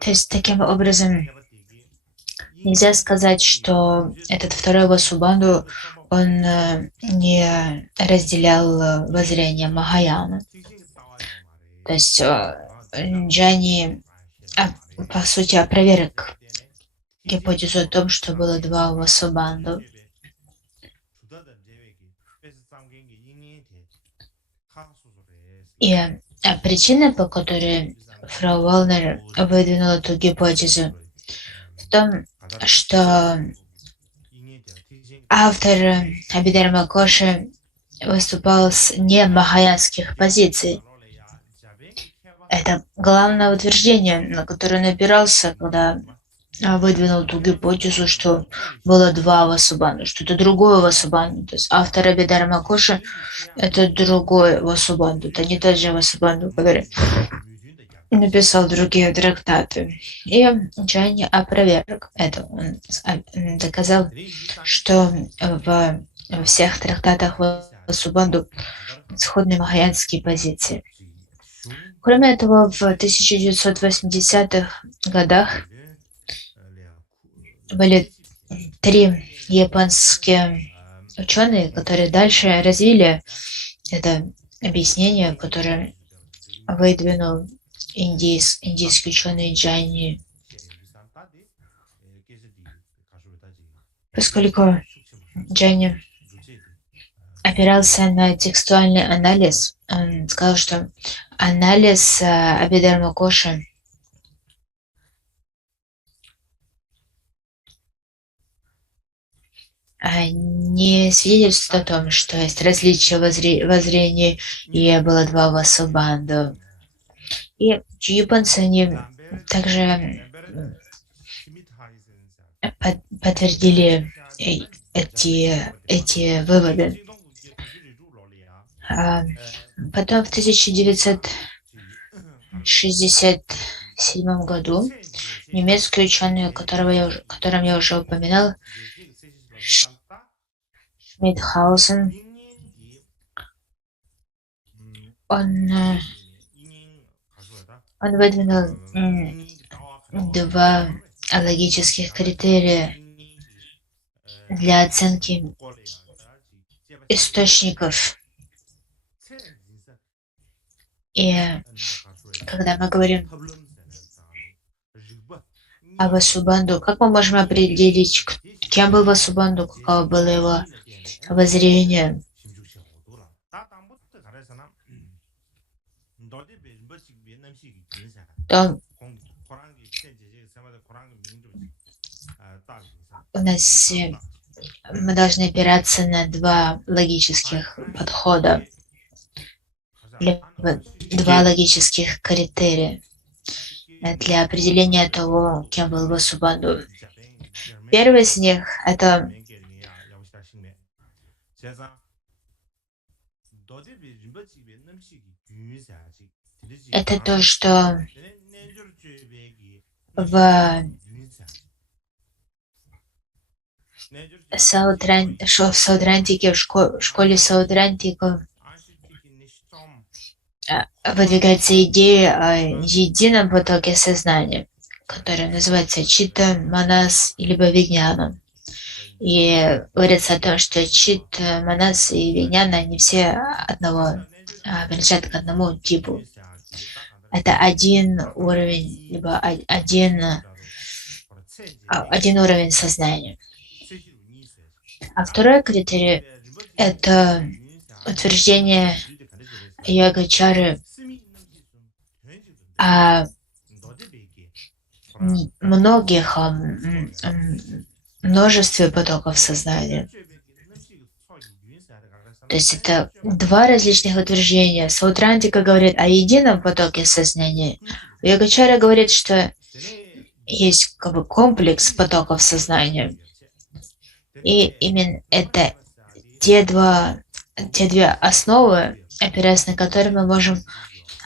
То есть таким образом нельзя сказать, что этот второй Васубанду, он не разделял воззрение Махаяны. То есть Джани, по сути, опроверг гипотезу о том, что было два Васубанду. И причина, по которой фрау Валнер выдвинула эту гипотезу, в том, что автор Абидарма Коши выступал с немахаянских позиций. Это главное утверждение, на которое он опирался, когда выдвинул ту гипотезу, что было два Васубанду, что это другое Васубанду. То есть автор Абхидharma Коша — это другой Васубанду, это не тот же Васубанду, который написал другие трактаты. И Джайни опроверг это. Он доказал, что во всех трактатах Васубанду сходны махаянские позиции. Кроме этого, в 1980-х годах были три японские ученые, которые дальше развили это объяснение, которое выдвинул индийский ученый Джайни. Поскольку Джайни опирался на текстуальный анализ, он сказал, что анализ Абхидharma Коши не свидетельствует о том, что есть различия воззрений, и было два Васубанду. И японцы, они также подтвердили эти выводы. Потом в 1967 году немецкий ученый, которым я уже упоминал, Шмидхаузен, он выдвинул два логических критерия для оценки источников. И когда мы говорим о Васубанду, как мы можем определить, кем был Васубанду, каково было его воззрение? То у нас мы должны опираться на два логических подхода, либо два логических критерия для определения того, кем был Васубанду. Первый из них — это то, что в Саудрантике, в школе Саудрантиков выдвигается идея о едином потоке сознания, который называется читта, манас либо вигняна. И говорится о том, что читта, манас и вигняна, они все принадлежат к одному типу. Это один уровень, либо один уровень сознания. А второй критерий — это утверждение Йогачары о множестве потоков сознания. То есть это два различных утверждения. Саудрантика говорит о едином потоке сознания. Йогачара говорит, что есть комплекс потоков сознания. И именно это те две основы, опираясь на которые мы можем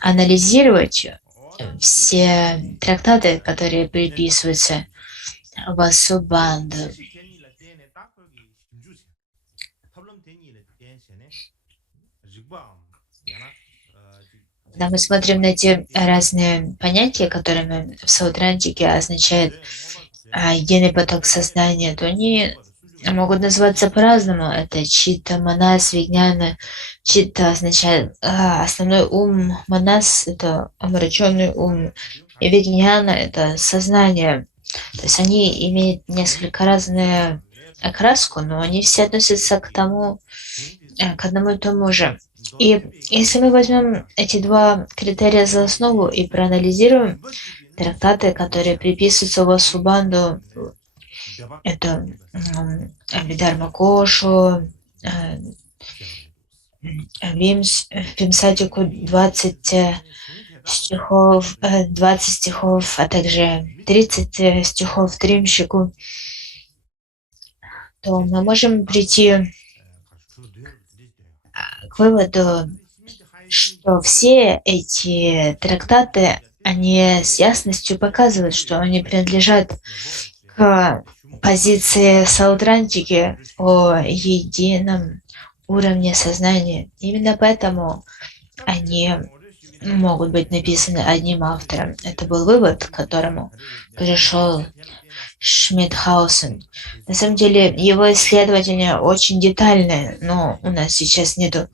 анализировать все трактаты, которые приписываются Васубанду. Когда мы смотрим на эти разные понятия, которыми в Саудрантике означает единый поток сознания, то они могут называться по-разному. Это читта, манас, вигняна. Читта означает основной ум, манас — это омраченный ум, и вигняна — это сознание. То есть они имеют несколько разную окраску, но они все относятся к одному и тому же. И если мы возьмем эти два критерия за основу и проанализируем трактаты, которые приписываются Васубанду, это Абхидharma Кошу, Вимсатику 20 стихов, 20 стихов, а также 30 стихов Тримщику, то мы можем прийти к выводу, что все эти трактаты, они с ясностью показывают, что они принадлежат к позиции Саутрантики о едином уровне сознания. Именно поэтому они могут быть написаны одним автором. Это был вывод, к которому пришел Шмидхаусен. На самом деле, его исследования очень детальные, но у нас сейчас нет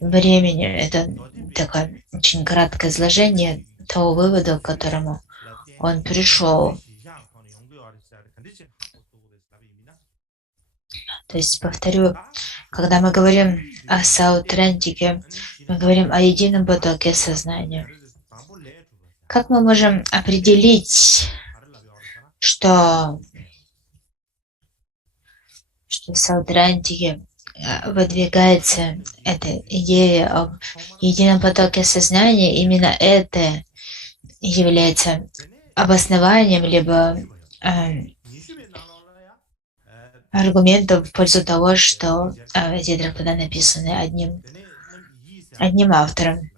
времени. Это такое очень краткое изложение того вывода, к которому он пришел. То есть, повторю, когда мы говорим о Саутрантике, мы говорим о едином потоке сознания. Как мы можем определить, что в Саутрантике выдвигается эта идея об едином потоке сознания? Именно это является обоснованием, либо аргументом в пользу того, что эти трактаты написаны одним автором.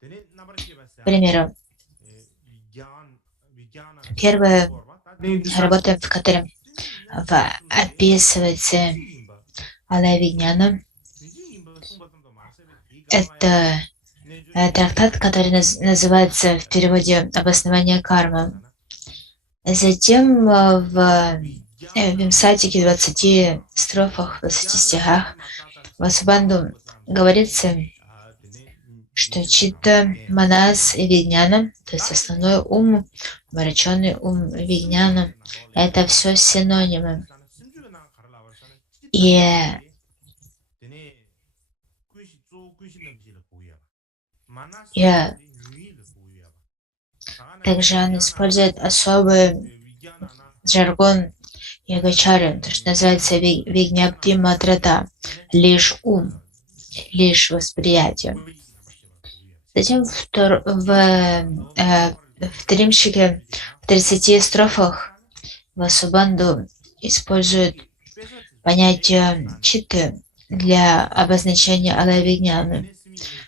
К примеру, первая работа, в которой описывается Алая Вигняна, это трактат, который называется в переводе «Обоснование кармы». Затем в Вимсатике, 20 строфах, 20 стихах Васубанду говорится, что Читта, Манас и Вигняна, то есть основной ум, омраченный ум Вигняна, это все синонимы. И также он использует особый жаргон йогачары, то, что называется вигняпти матрата, лишь ум, лишь восприятие. Затем в Тримщике в 30 строфах Васубанду использует понятие читты для обозначения алая-вигняны,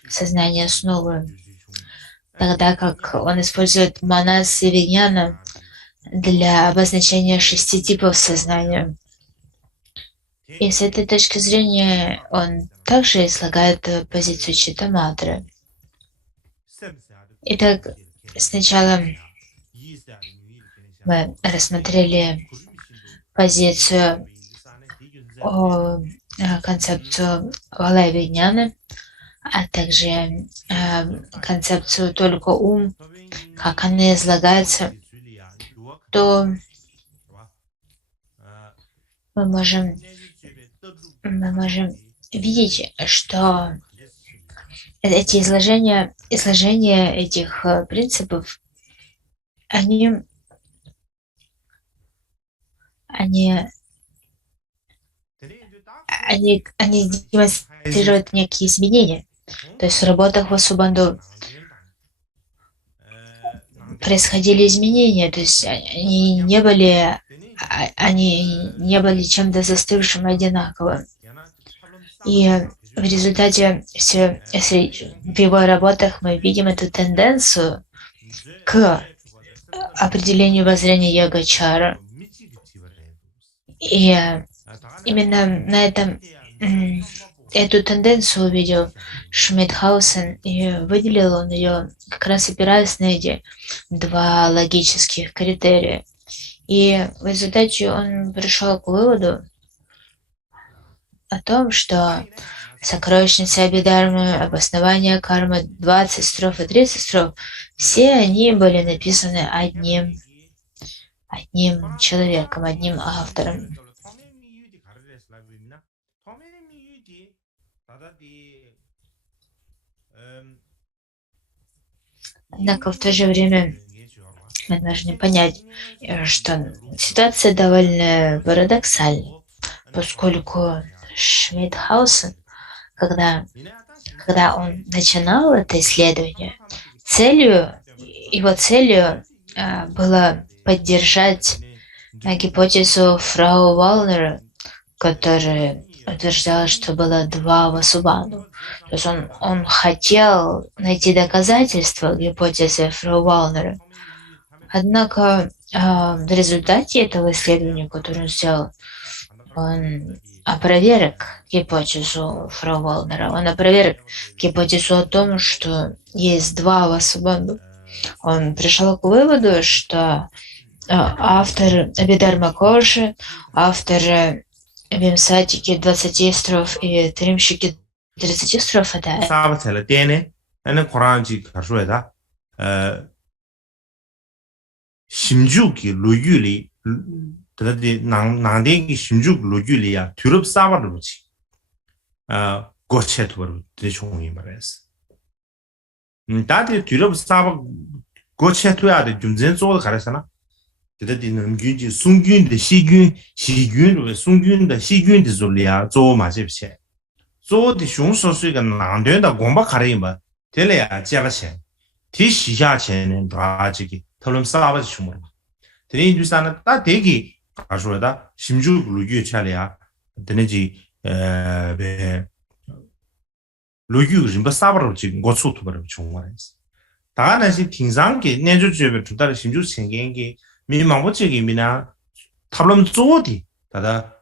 сознания основы, тогда как он использует манас и вигняна для обозначения 6 типов сознания. И с этой точки зрения он также излагает позицию читтаматры. Итак, сначала мы рассмотрели позицию концепцию алая-вигняны, а также концепцию только ум, как она излагается, то мы можем видеть, что эти изложения этих принципов, они демонстрируют некие изменения. То есть в работах Васубанду происходили изменения, то есть они не были чем-то застывшим одинаковым. И в результате в его работах мы видим эту тенденцию к определению воззрения йогачара. И именно на эту тенденцию увидел Шмидхаусен и выделил он ее, как раз опираясь на эти 2 логических критерия. И в результате он пришел к выводу о том, что сокровищница Абхидхармы, обоснование кармы, 20 строф и 30 строф, все они были написаны одним человеком, одним автором. Однако в то же время мы должны понять, что ситуация довольно парадоксальна, поскольку Шмидхаусен, когда он начинал это исследование, его целью было поддержать гипотезу фрау Валнера, которая утверждала, что было два Васубанду. То есть он хотел найти доказательства гипотезы фрау Валнера. Однако в результате этого исследования, которое он сделал, он опроверг гипотезу фрау Валнера. Он опроверг гипотезу о том, что есть два Васубанду. Он пришел к выводу, что автор Абидар Коши, автор Вимсатики 20 стров и Тримщики 30 стров — это 사바텔 때네 에는 고란지 가수에다 심주기 루유리 그다지 난데기 심죽 루유리야 뒤럽 사바를 붙이 고체토를 대충이 말했어. 다들 뒤럽 사바 고체토야 돼 좀전做的 가르잖아. 그다지 넘균지 송균의 시균으로 송균의 시균의 소리야 조 맞습니다. 做的熊说是一个难点的光把卡的嘛，这里啊加个钱，提洗下钱呢，把这个讨论啥个熊嘛，这里就是呢，大这个他说的，新竹路越起来啊，等那些别路越人不啥不这我出土不熊嘛，当然那些听上去年就这边出到新竹前边个，民忙不这个民呢，讨论做的，他的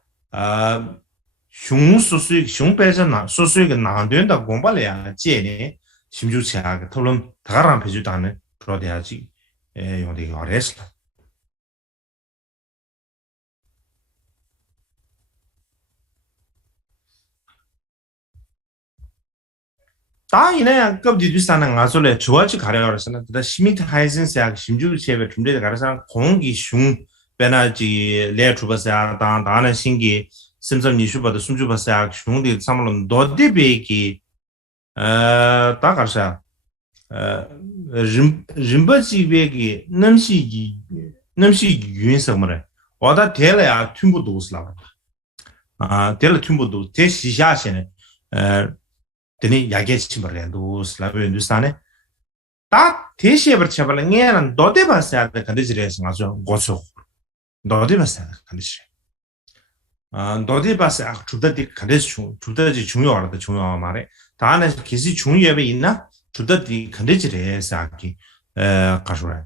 熊说是熊本身呢，说是一个难点的光把来接呢，新竹前个讨论他让培训单呢，说的下去，用的个来是了。当然呢，各地对山呢，俺说嘞，主要去看了是呢，在西面海参噻，新竹前边准备的看上空气熊，本来就来出不是啊，当然新的。甚至你去把它送去把啥兄弟咱们多的别个大概是人不级别个那些语什么的，我的贴了呀听不懂是了啊，贴了听不懂，贴西下些呢等你也给起不来都是了，为啥呢？打贴些不吃不了，俺人多的把啥的肯定是来是俺说我说多的把啥的肯定是。너들 봤을 때 주다디 간대지 주다지 중요하다 중요한 말에 다음에 기시 중요해 있나 주다디 간대지래 사기 가수라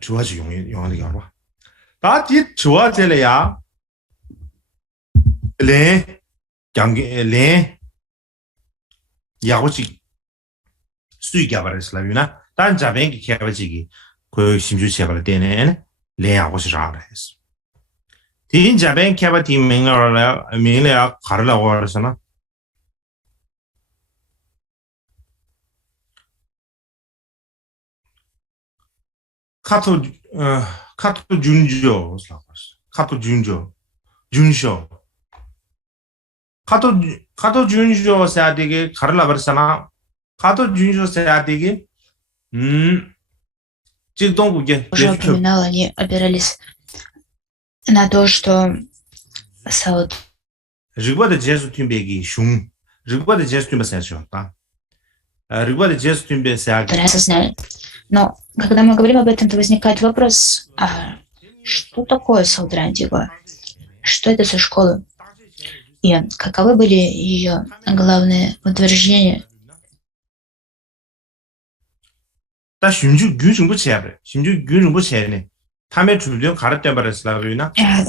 좋아지 용용이 가봐 다디 좋아질래야 레 경계 레 야고지 수익이 버렸으려나 단 자뱅기 개버지기 그 심주 제발 때는 레 야고지 알아했어 이 자뱅 캐바티 명령을 가르라고 하잖아. 카토 준조 카토 준쇼 카토 준조 해야 되게 가르라 그랬잖아. 카토 준조 해야 되게 지금 그게 уже упоминала, они опирались на то, что Сауд осознали. Но когда мы говорим об этом, то возникает вопрос, а что такое Саудрантиго? Что это за школа? И каковы были ее главные утверждения?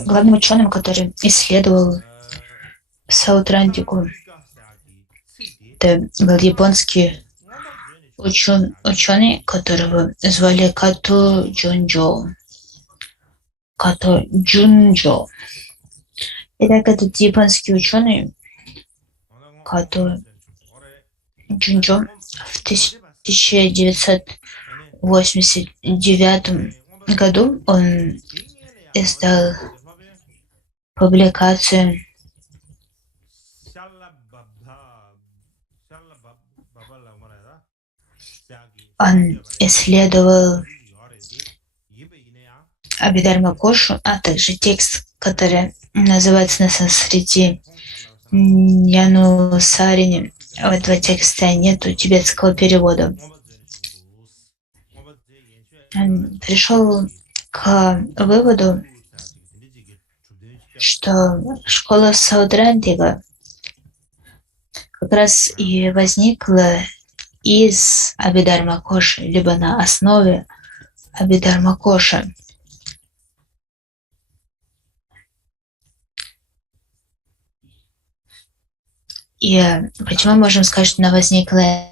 Главным ученым, который исследовал Саудрантику, это был японский ученый, которого звали Като Джунджо. Итак, этот японский ученый Като Джунджо в 1989 году он издал публикацию он исследовал Абидар Кошу, а также текст, который называется на санскрите Яну Сарини. У этого текста нету тибетского перевода. он пришел к выводу, что школа Саудрандига как раз и возникла из Абидарма Коши, либо на основе Абидарма Коши. И почему мы можем сказать, что она возникла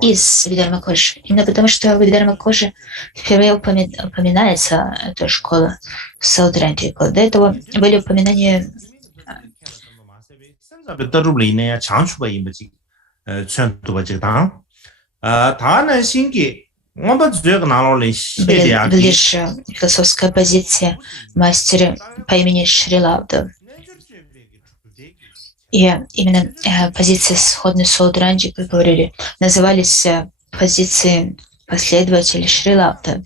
из Абидарма Коши? Именно потому, что в Абидарма Коши впервые упоминается эта школа Саудрандига. До этого были упоминания были лишь философская позиция мастера по имени Шрилавда. И именно позиции, сходные с Саудрандией, как говорили, назывались позиции последователей Шрилавда.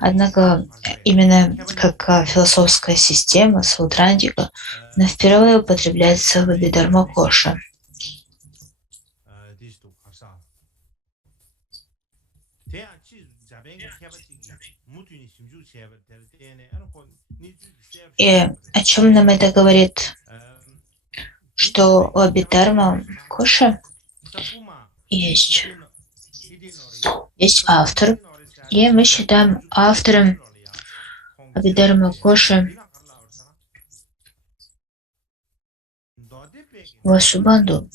Однако именно как философская система Саудрандига, она впервые употребляется в Абидарма Коша. И о чем нам это говорит? Что у Абидарма Коша есть автор, и мы считаем автором Абидарма Коши Васубанду.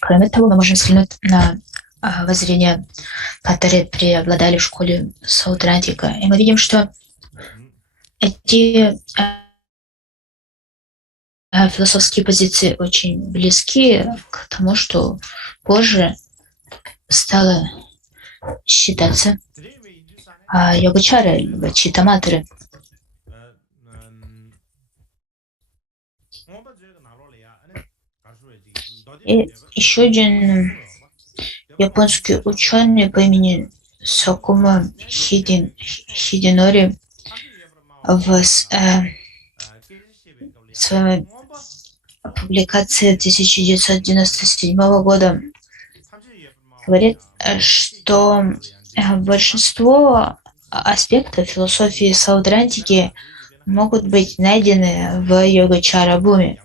Кроме того, мы можем взглянуть на воззрения, которые преобладали в школе Саудрандига. И мы видим, что эти философские позиции очень близки к тому, что позже стало считаться йогачары, либо читаматоры. И еще один японский ученый по имени Сокума Хидинори в своей публикации 1997 года говорит, что большинство аспектов философии Саудрандиги могут быть найдены в йогачара-буме.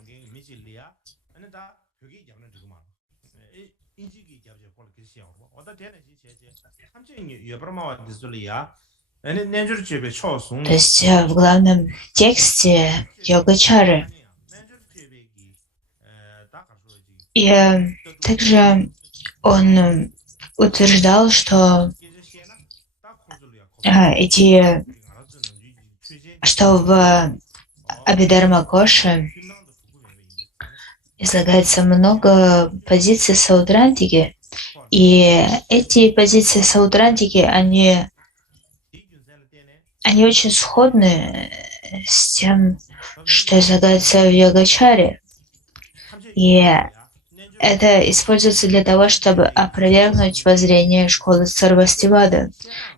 То есть в главном тексте йогачары. И также он утверждал, что в Абидарма Коше излагается много позиций Саудрандиги, и эти позиции Саудрандиги, они очень сходны с тем, что излагается в йогачаре. И это используется для того, чтобы опровергнуть воззрение школы Сарвастивада,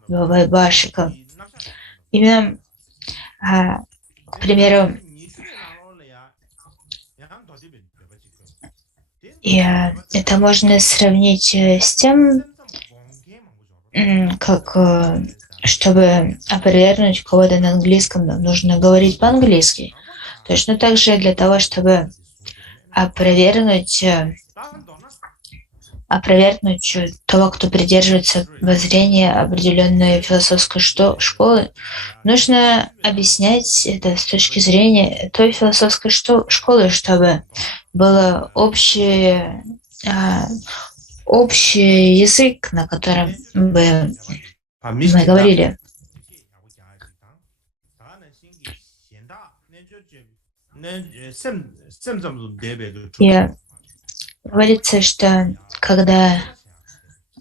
Вайбашика. Именно, к примеру, и это можно сравнить с тем, как чтобы опровергнуть кого-то на английском, нам нужно говорить по-английски. Точно так же для того, чтобы опровергнуть того, кто придерживается воззрения определенной философской школы, нужно объяснять это с точки зрения той философской школы, чтобы был общий язык, на котором бы мы говорили. И говорится, что когда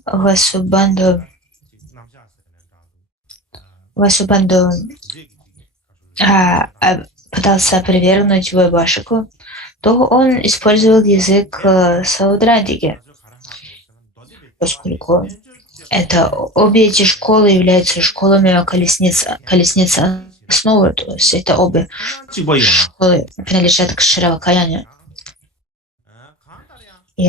Васубанду пытался опровергнуть Вайбашику, то он использовал язык Саудрандиги, поскольку это обе эти школы являются школами колесницы основы, то есть это обе школы принадлежат к Шравакаяне. И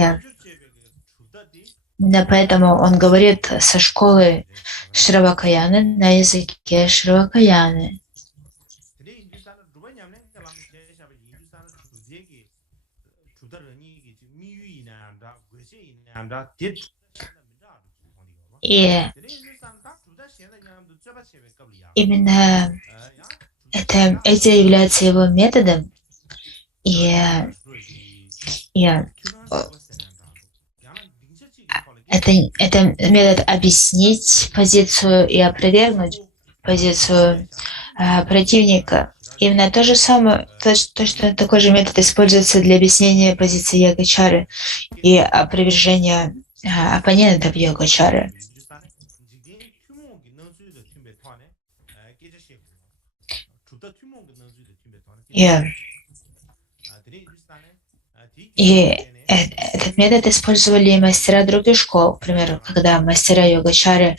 да, поэтому он говорит со школы Шравакаяны на языке Шравакаяны. И именно это является его методом, и это метод объяснить позицию и опровергнуть позицию противника. Именно то же самое, точно такой же метод используется для объяснения позиции йогачары и опровержения оппонентов йогачары. И этот метод использовали мастера других школ. К примеру, когда мастера йогачары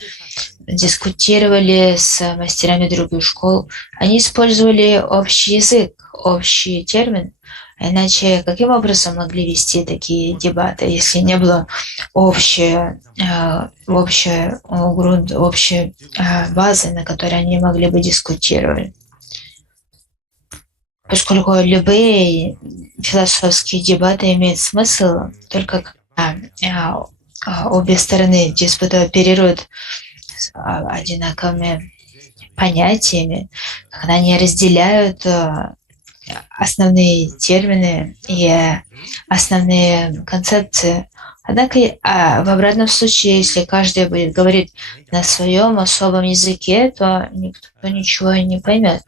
дискутировали с мастерами других школ, они использовали общий язык, общий термин. Иначе каким образом могли вести такие дебаты, если не было общей базы, на которой они могли бы дискутировать? Поскольку любые философские дебаты имеют смысл только когда обе стороны диспута оперируют одинаковыми понятиями, когда они разделяют основные термины и основные концепции. Однако в обратном случае, если каждый будет говорить на своем особом языке, то никто ничего не поймет.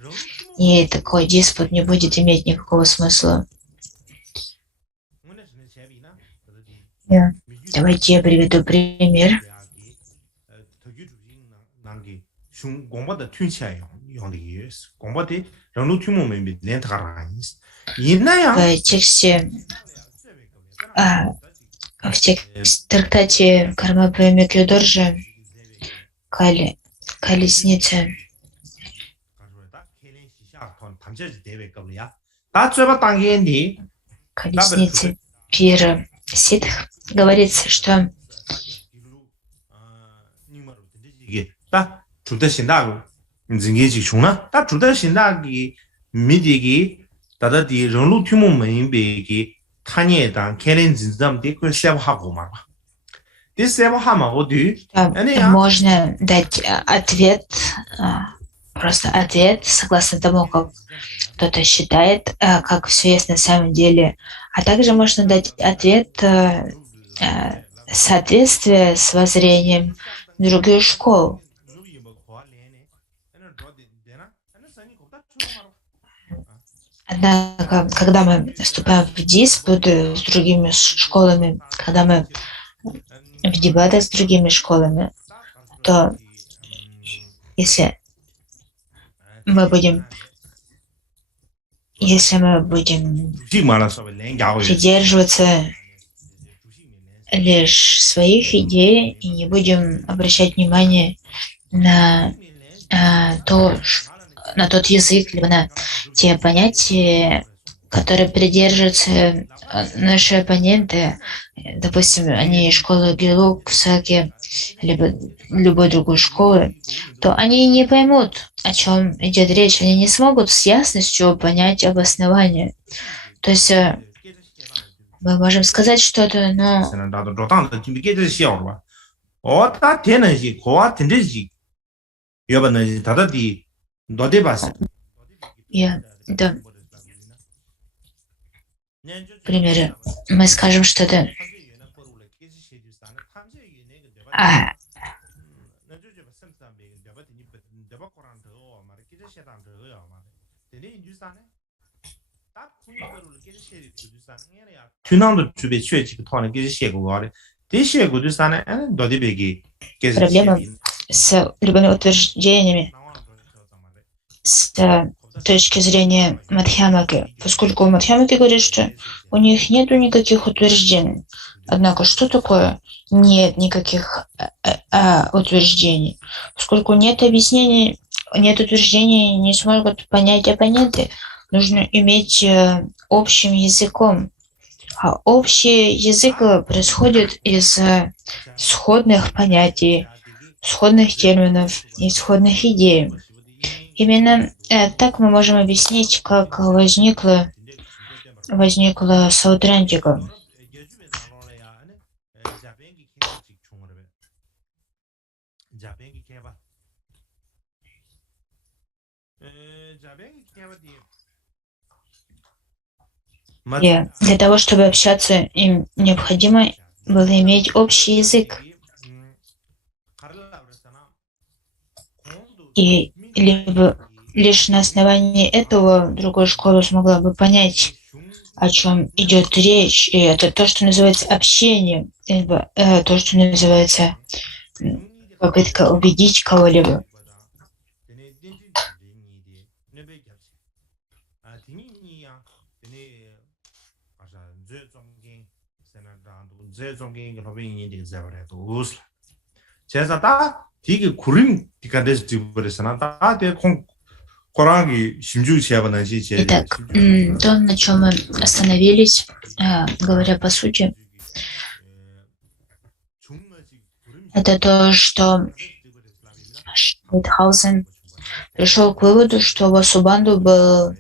И такой диспут не будет иметь никакого смысла. Давайте я приведу пример. В тексте трактате Карма Микьюдоржи колесница Пир Ситх говорится, что можно дать ответ, просто ответ, согласно тому, как кто-то считает, как все есть на самом деле. А также можно дать ответ соответствие с воззрением других школ. Однако, когда мы вступаем в диспуты с другими школами, когда мы в дебаты с другими школами, то если мы будем придерживаться лишь своих идей и не будем обращать внимание на тот язык, либо на те понятия, которые придерживаются наши оппоненты, допустим, они из школы Гилук, Саки, либо любой другой школы, то они не поймут, о чем идет речь, они не смогут с ясностью понять обоснование. То есть мы можем сказать что-то, но да. К примеру, мы скажем что-то, проблема с любыми утверждениями, с точки зрения Мадхьямаки, поскольку Мадхьямаки говорят, что у них нету никаких утверждений. Однако, что такое нет никаких утверждений? Поскольку нет объяснений, нет утверждений, не смогут понять оппоненты. Нужно иметь общим языком. А общий язык происходит из сходных понятий, сходных терминов, исходных идей. Именно так мы можем объяснить, как возникла Саутрантика. И для того, чтобы общаться, им необходимо было иметь общий язык. И лишь на основании этого другая школа смогла бы понять, о чем идет речь. И это то, что называется общение, либо то, что называется попытка убедить кого-либо. Итак, то, на чем мы остановились, говоря по сути, это то, что Шмидхаузен пришел к выводу, что Васубанду был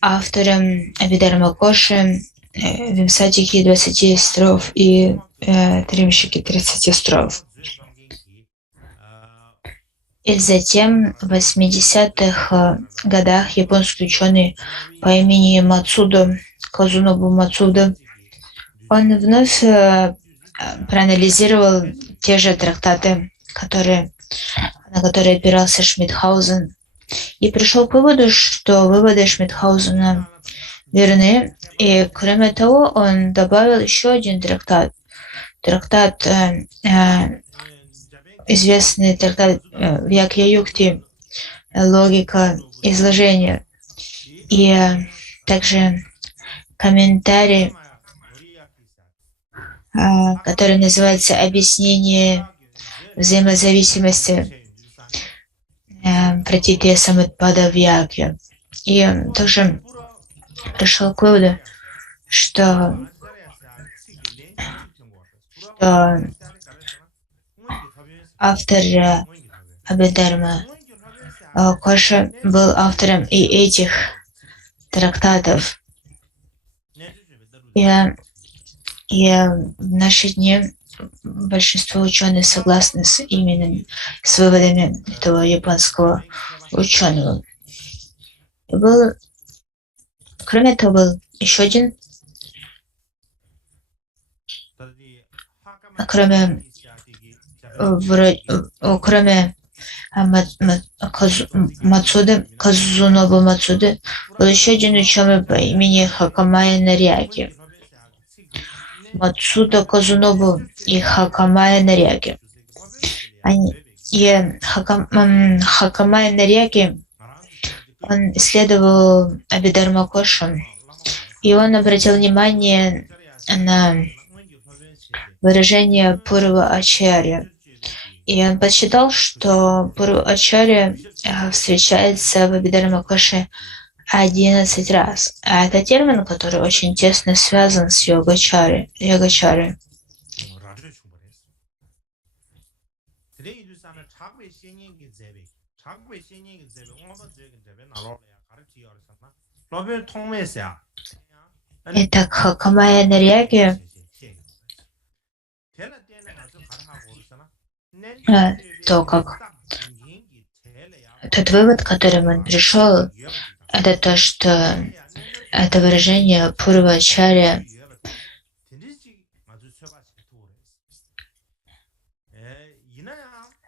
автором Абхидharма-коши, Вимсатики 20 строф и Тримшики 30 строф. И затем в 80-х годах японский ученый по имени Мацудо, Казунобу Мацудо, он вновь проанализировал те же трактаты, на которые опирался Шмидхаузен, и пришел к выводу, что выводы Шмидхаузена верны. И кроме того, он добавил еще один трактат, известный трактат Вьякья-юкти, логика изложения, и также комментарий, который называется «Объяснение взаимозависимости Пратитья Самутпада Вьякья». И он тоже пришел к выводу, что автор Абхидharma-коши был автором и этих трактатов. И в наши дни большинство ученых согласны с выводами этого японского ученого. Кроме того, был еще один, кроме Казунобу Мацуды, был еще один ученый по имени Хакамая Нарияки. Мацудо Казунобу и Хакамая Нарияки. Хакамая Нарияки, он исследовал Абхидharma-кошу, и он обратил внимание на выражение Пурва-ачарья. И он подсчитал, что Пурва-ачарья встречается в Абхидharma-коше 11 раз. А это термин, который очень тесно связан с йогачарой. Итак, Хакамая Нарияки, тот вывод, к которому он пришел, это то, что это выражение Пурва-ачарья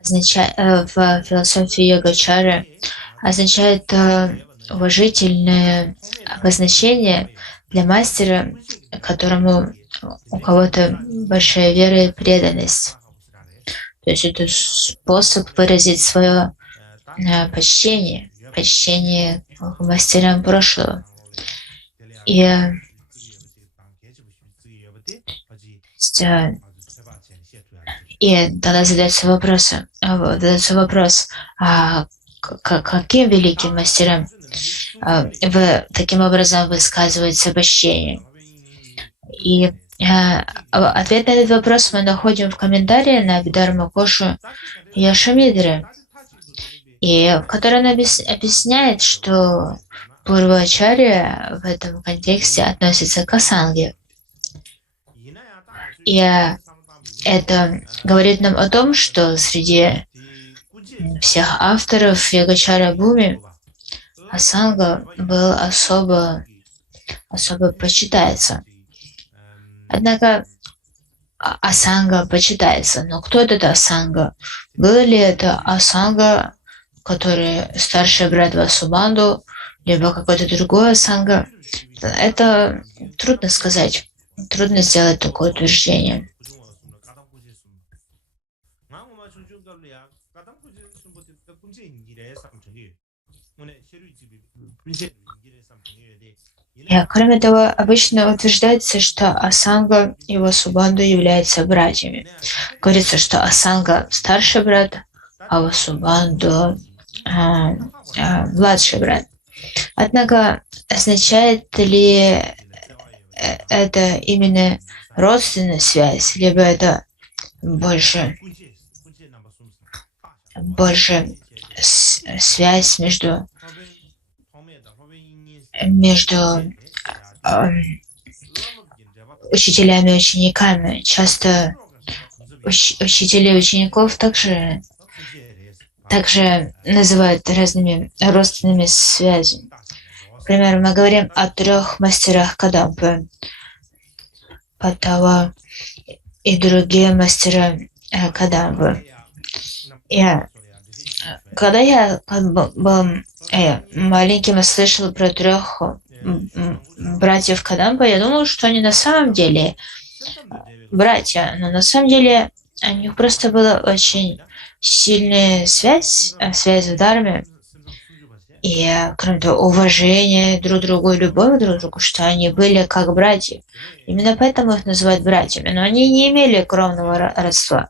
в философии йогачары означает уважительное обозначение для мастера, которому у кого-то большая вера и преданность. То есть это способ выразить свое почтение. почтение к мастерам прошлого. И тогда задается вопрос, каким великим мастерам таким образом высказывается обращение. И ответ на этот вопрос мы находим в комментарии на Абхидharma Кошу Яшамидри, в котором он объясняет, что Пурвачарья в этом контексте относится к асанге. И это говорит нам о том, что среди всех авторов Йогачара Бхуми асанга был особо почитается. Однако асанга почитается. Но кто это асанга? Был ли это асанга, который старший брат Васубанду, либо какой-то другой асанга? Это трудно сказать. Трудно сделать такое утверждение. Кроме того, обычно утверждается, что асанга и Васубанду являются братьями. Говорится, что асанга старший брат, а Васубанду младший брат. Однако, означает ли это именно родственная связь, либо это больше связь между учителями и учениками? Часто учителей и учеников также называют разными родственными связями. Например, мы говорим о 3 мастерах Кадампы, Паттава и другие мастера Кадампы. Когда я был маленьким и слышал про 3 братьев Кадампа, я думал, что они на самом деле братья, но на самом деле у них просто была очень сильная связь в дхарме, и, кроме того, уважение друг к другу и любовь друг к другу, что они были как братья. Именно поэтому их называют братьями, но они не имели кровного родства.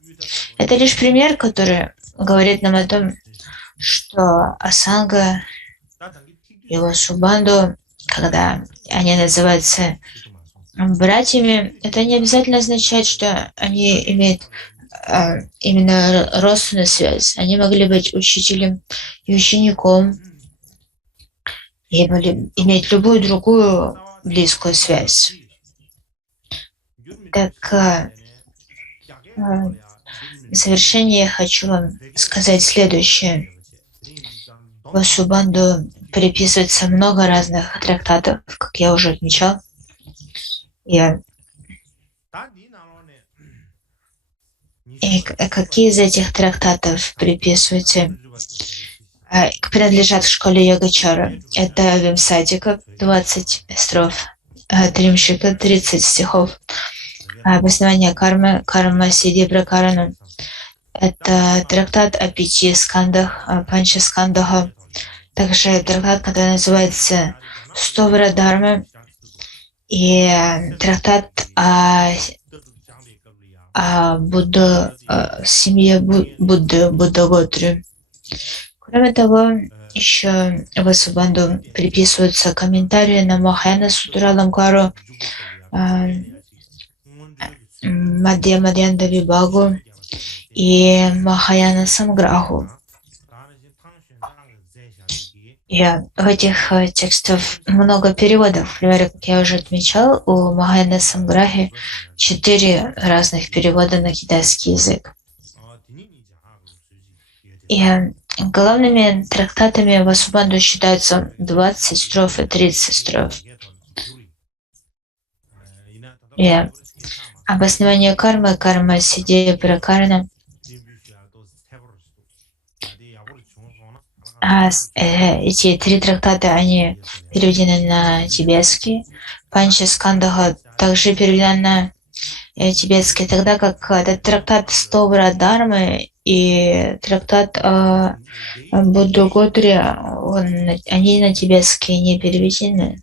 Это лишь пример, который говорит нам о том, что асанга и Васубанду, когда они называются братьями, это не обязательно означает, что они имеют именно родственную связь. Они могли быть учителем и учеником, и иметь любую другую близкую связь. Так, в завершение я хочу вам сказать следующее. Васубанду приписывается много разных трактатов, как я уже отмечал. И какие из этих трактатов приписываются, принадлежат к школе Йогачара? Это Вимсадика, 20 строф, Тримшика, 30 стихов, обоснование кармы, карма сиди пракарана. Это трактат о 5 скандах, Панча Скандаха. Также трактат, который называется Стовра Дхармы, и трактат о семье Будды, Буддаготри. Кроме того, еще Васубанду приписываются комментарии на Махаяна Сутраламкару, Мадья Мадьянда Вибагу и Махаяна Самграху. И в этих текстах много переводов. Например, как я уже отмечал, у Махаяна Самграхи 4 разных перевода на китайский язык. И главными трактатами Васубанду считаются 20 строф и 30 строф. И обоснование кармы, карма сидея пракарана. Эти 3 трактата, они переведены на тибетский. Панча Скандаха также переведена тибетский, тогда как этот трактат Стовра Дharмы и трактат Будду Готри, они на тибетский не переведены.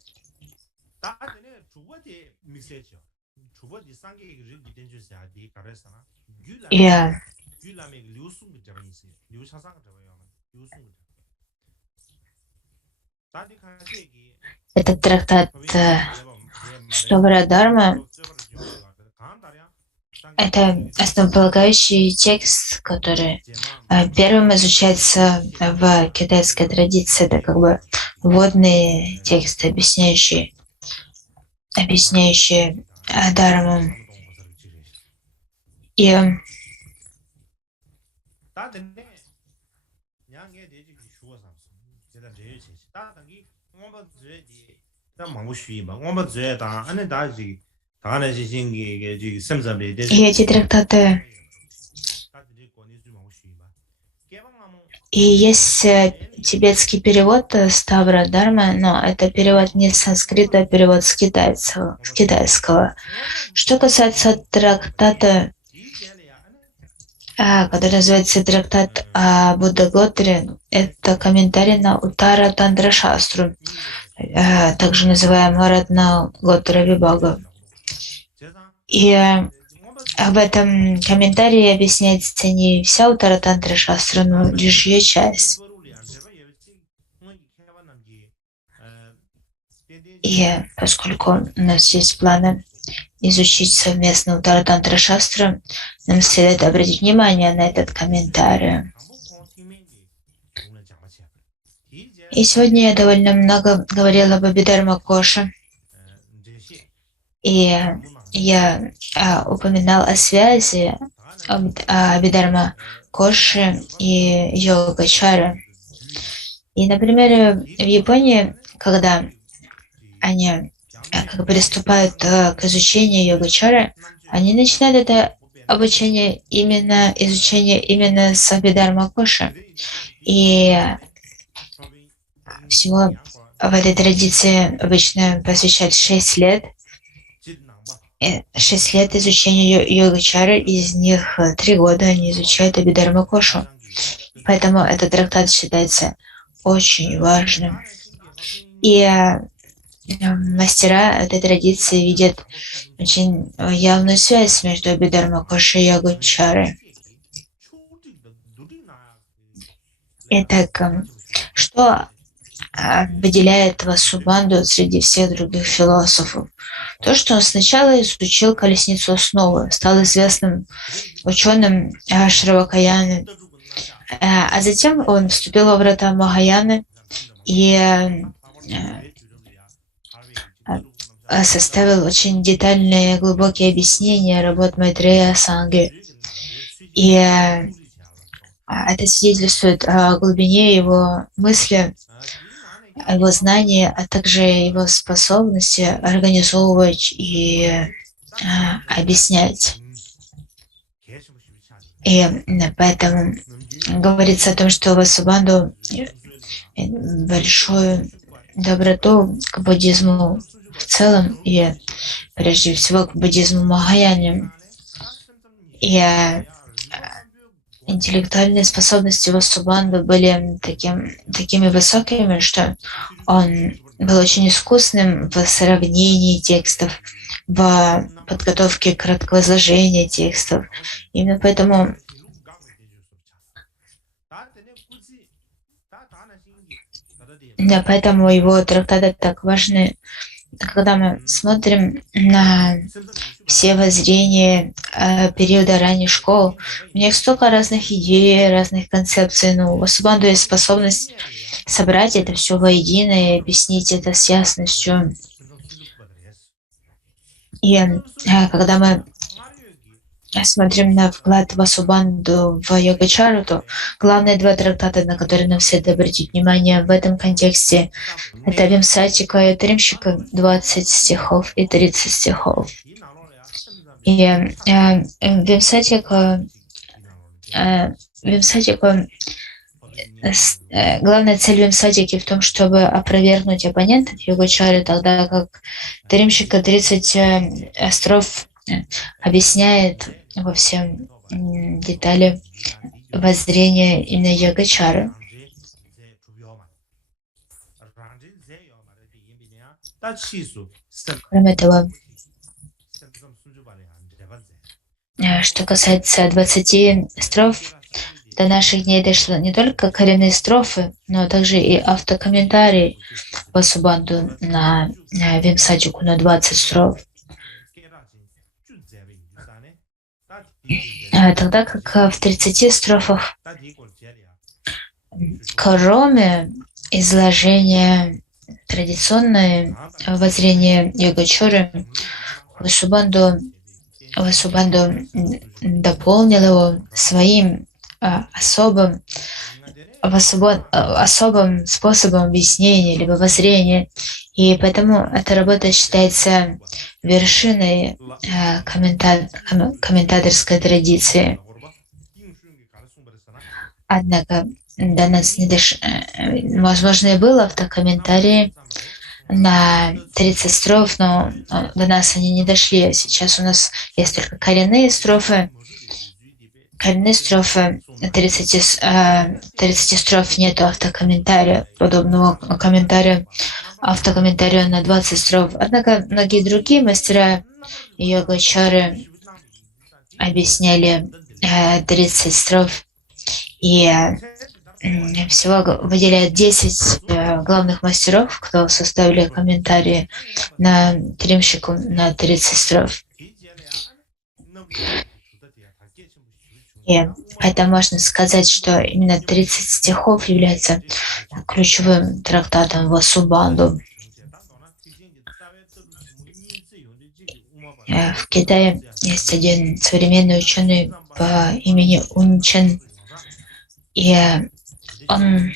И этот трактат Стовра Дharma — это основополагающий текст, который первым изучается в китайской традиции. Это как бы вводный текст, объясняющий Дharmu. И эти трактаты и есть тибетский перевод Ставра Дharma, но это перевод не с санскрита, а перевод с китайского. Что касается трактата, который называется трактат о Будда Готре, это комментарий на Уттара Тантра Шастру, также называемый Ратна Готра Вибага. И в этом комментарии объясняется не вся Уттара Тантра Шастра, но лишь ее часть. И поскольку у нас есть планы изучить совместно Уттара Тантра Шастра, нам следует обратить внимание на этот комментарий. И сегодня я довольно много говорила об Абхидharma Коше. И я упоминал о связи Абхидharma Коши и Йогачары. И, например, в Японии, когда они приступают к изучению Йогачары, они начинают это изучение именно с Абхидharma Коши. И всего в этой традиции обычно посвящают 6 лет. 6 лет изучения Йогачары, из них 3 года они изучают Абхидharma Кошу. Поэтому этот трактат считается очень важным. И мастера этой традиции видят очень явную связь между Абхидharma Кошей и Йогачарой. Итак, что выделяет Васубандху среди всех других философов? То, что он сначала изучил колесницу основы, стал известным ученым Шравакаяны, а затем он вступил во врата Махаяны и составил очень детальные и глубокие объяснения работ Майтрея Санги. И это свидетельствует о глубине его мысли, о его знании, а также его способности организовывать и объяснять. И поэтому говорится о том, что Васубандху большую доброту к буддизму в целом и прежде всего к буддизму Махаяне. И интеллектуальные способности Васубандху были такими высокими, что он был очень искусным в сравнении текстов, в подготовке краткого изложения текстов. Именно поэтому его трактаты так важны. Когда мы смотрим на все воззрения периода ранних школ, у них столько разных идей, разных концепций, но у Васубандху есть способность собрать это все воедино и объяснить это с ясностью. И когда мы смотрим на вклад Васубандху в Йогачару, то главные 2 трактата, на которые нам следует обратить внимание в этом контексте, это Вимсатика и Тримшика, 20 стихов и 30 стихов. И главная цель Вимсатики в том, чтобы опровергнуть оппонентов Йогачары, тогда как Тримшика 30 строф объясняет во всем детали воззрения именно Йогачары. Кроме того, что касается 20 строф, до наших дней дошло не только коренные строфы, но также и автокомментарий Васубанду на Вимсаджику на 20 строф. Тогда как в 30 строфах, кроме изложения традиционное воззрение Йогачары, Васубанду дополнил его своим особым способом объяснения либо воззрения, и поэтому эта работа считается вершиной комментаторской традиции. Однако до нас не возможно, и было автокомментарии на 30 строф, но до нас они не дошли. Сейчас у нас есть только коренные строфы. Коренные строфы 30 строф нету автокомментария, подобного комментария, автокомментарию на 20 строф. Однако многие другие мастера Йогачары объясняли 30 строф, и всего выделяют 10 главных мастеров, кто составили комментарии на Тримшику на 30 строф. И это можно сказать, что именно 30 стихов является ключевым трактатом Васубанду. В Китае есть один современный ученый по имени Унчен, и он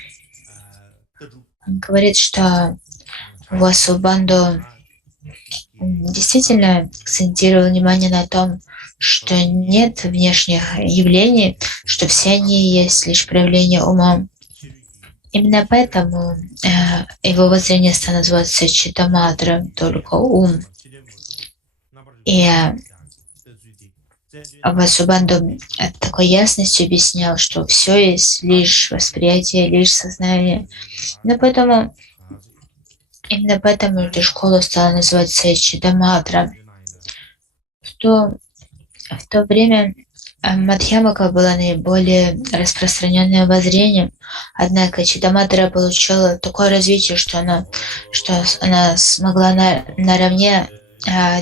говорит, что Васубанду действительно акцентировал внимание на том, что нет внешних явлений, что все они есть лишь проявление ума. Именно поэтому его воззрение стало называться Читаматра, только ум. И Васубанду такой ясностью объяснял, что все есть лишь восприятие, лишь сознание. Именно поэтому эта школа стала называться Читаматра. В то время Мадхьямака была наиболее распространенное воззрение, однако Читаматра получила такое развитие, что она смогла наравне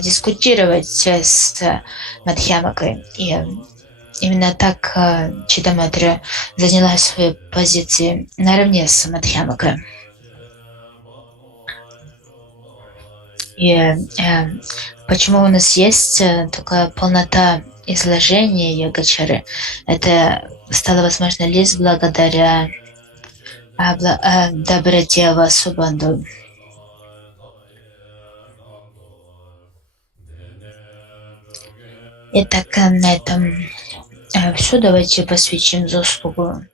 дискутировать с Мадхьямакой. И именно так Читаматра заняла свои позиции наравне с Мадхьямакой. И почему у нас есть такая полнота изложения Йогачары? Это стало возможно лишь благодаря доброте Васубанду. Итак, на этом все. Давайте посвятим заслугу.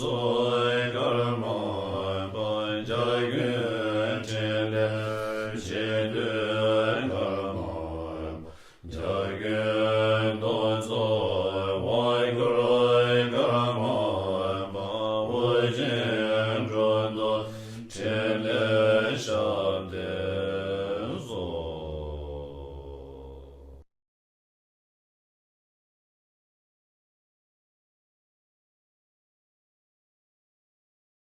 So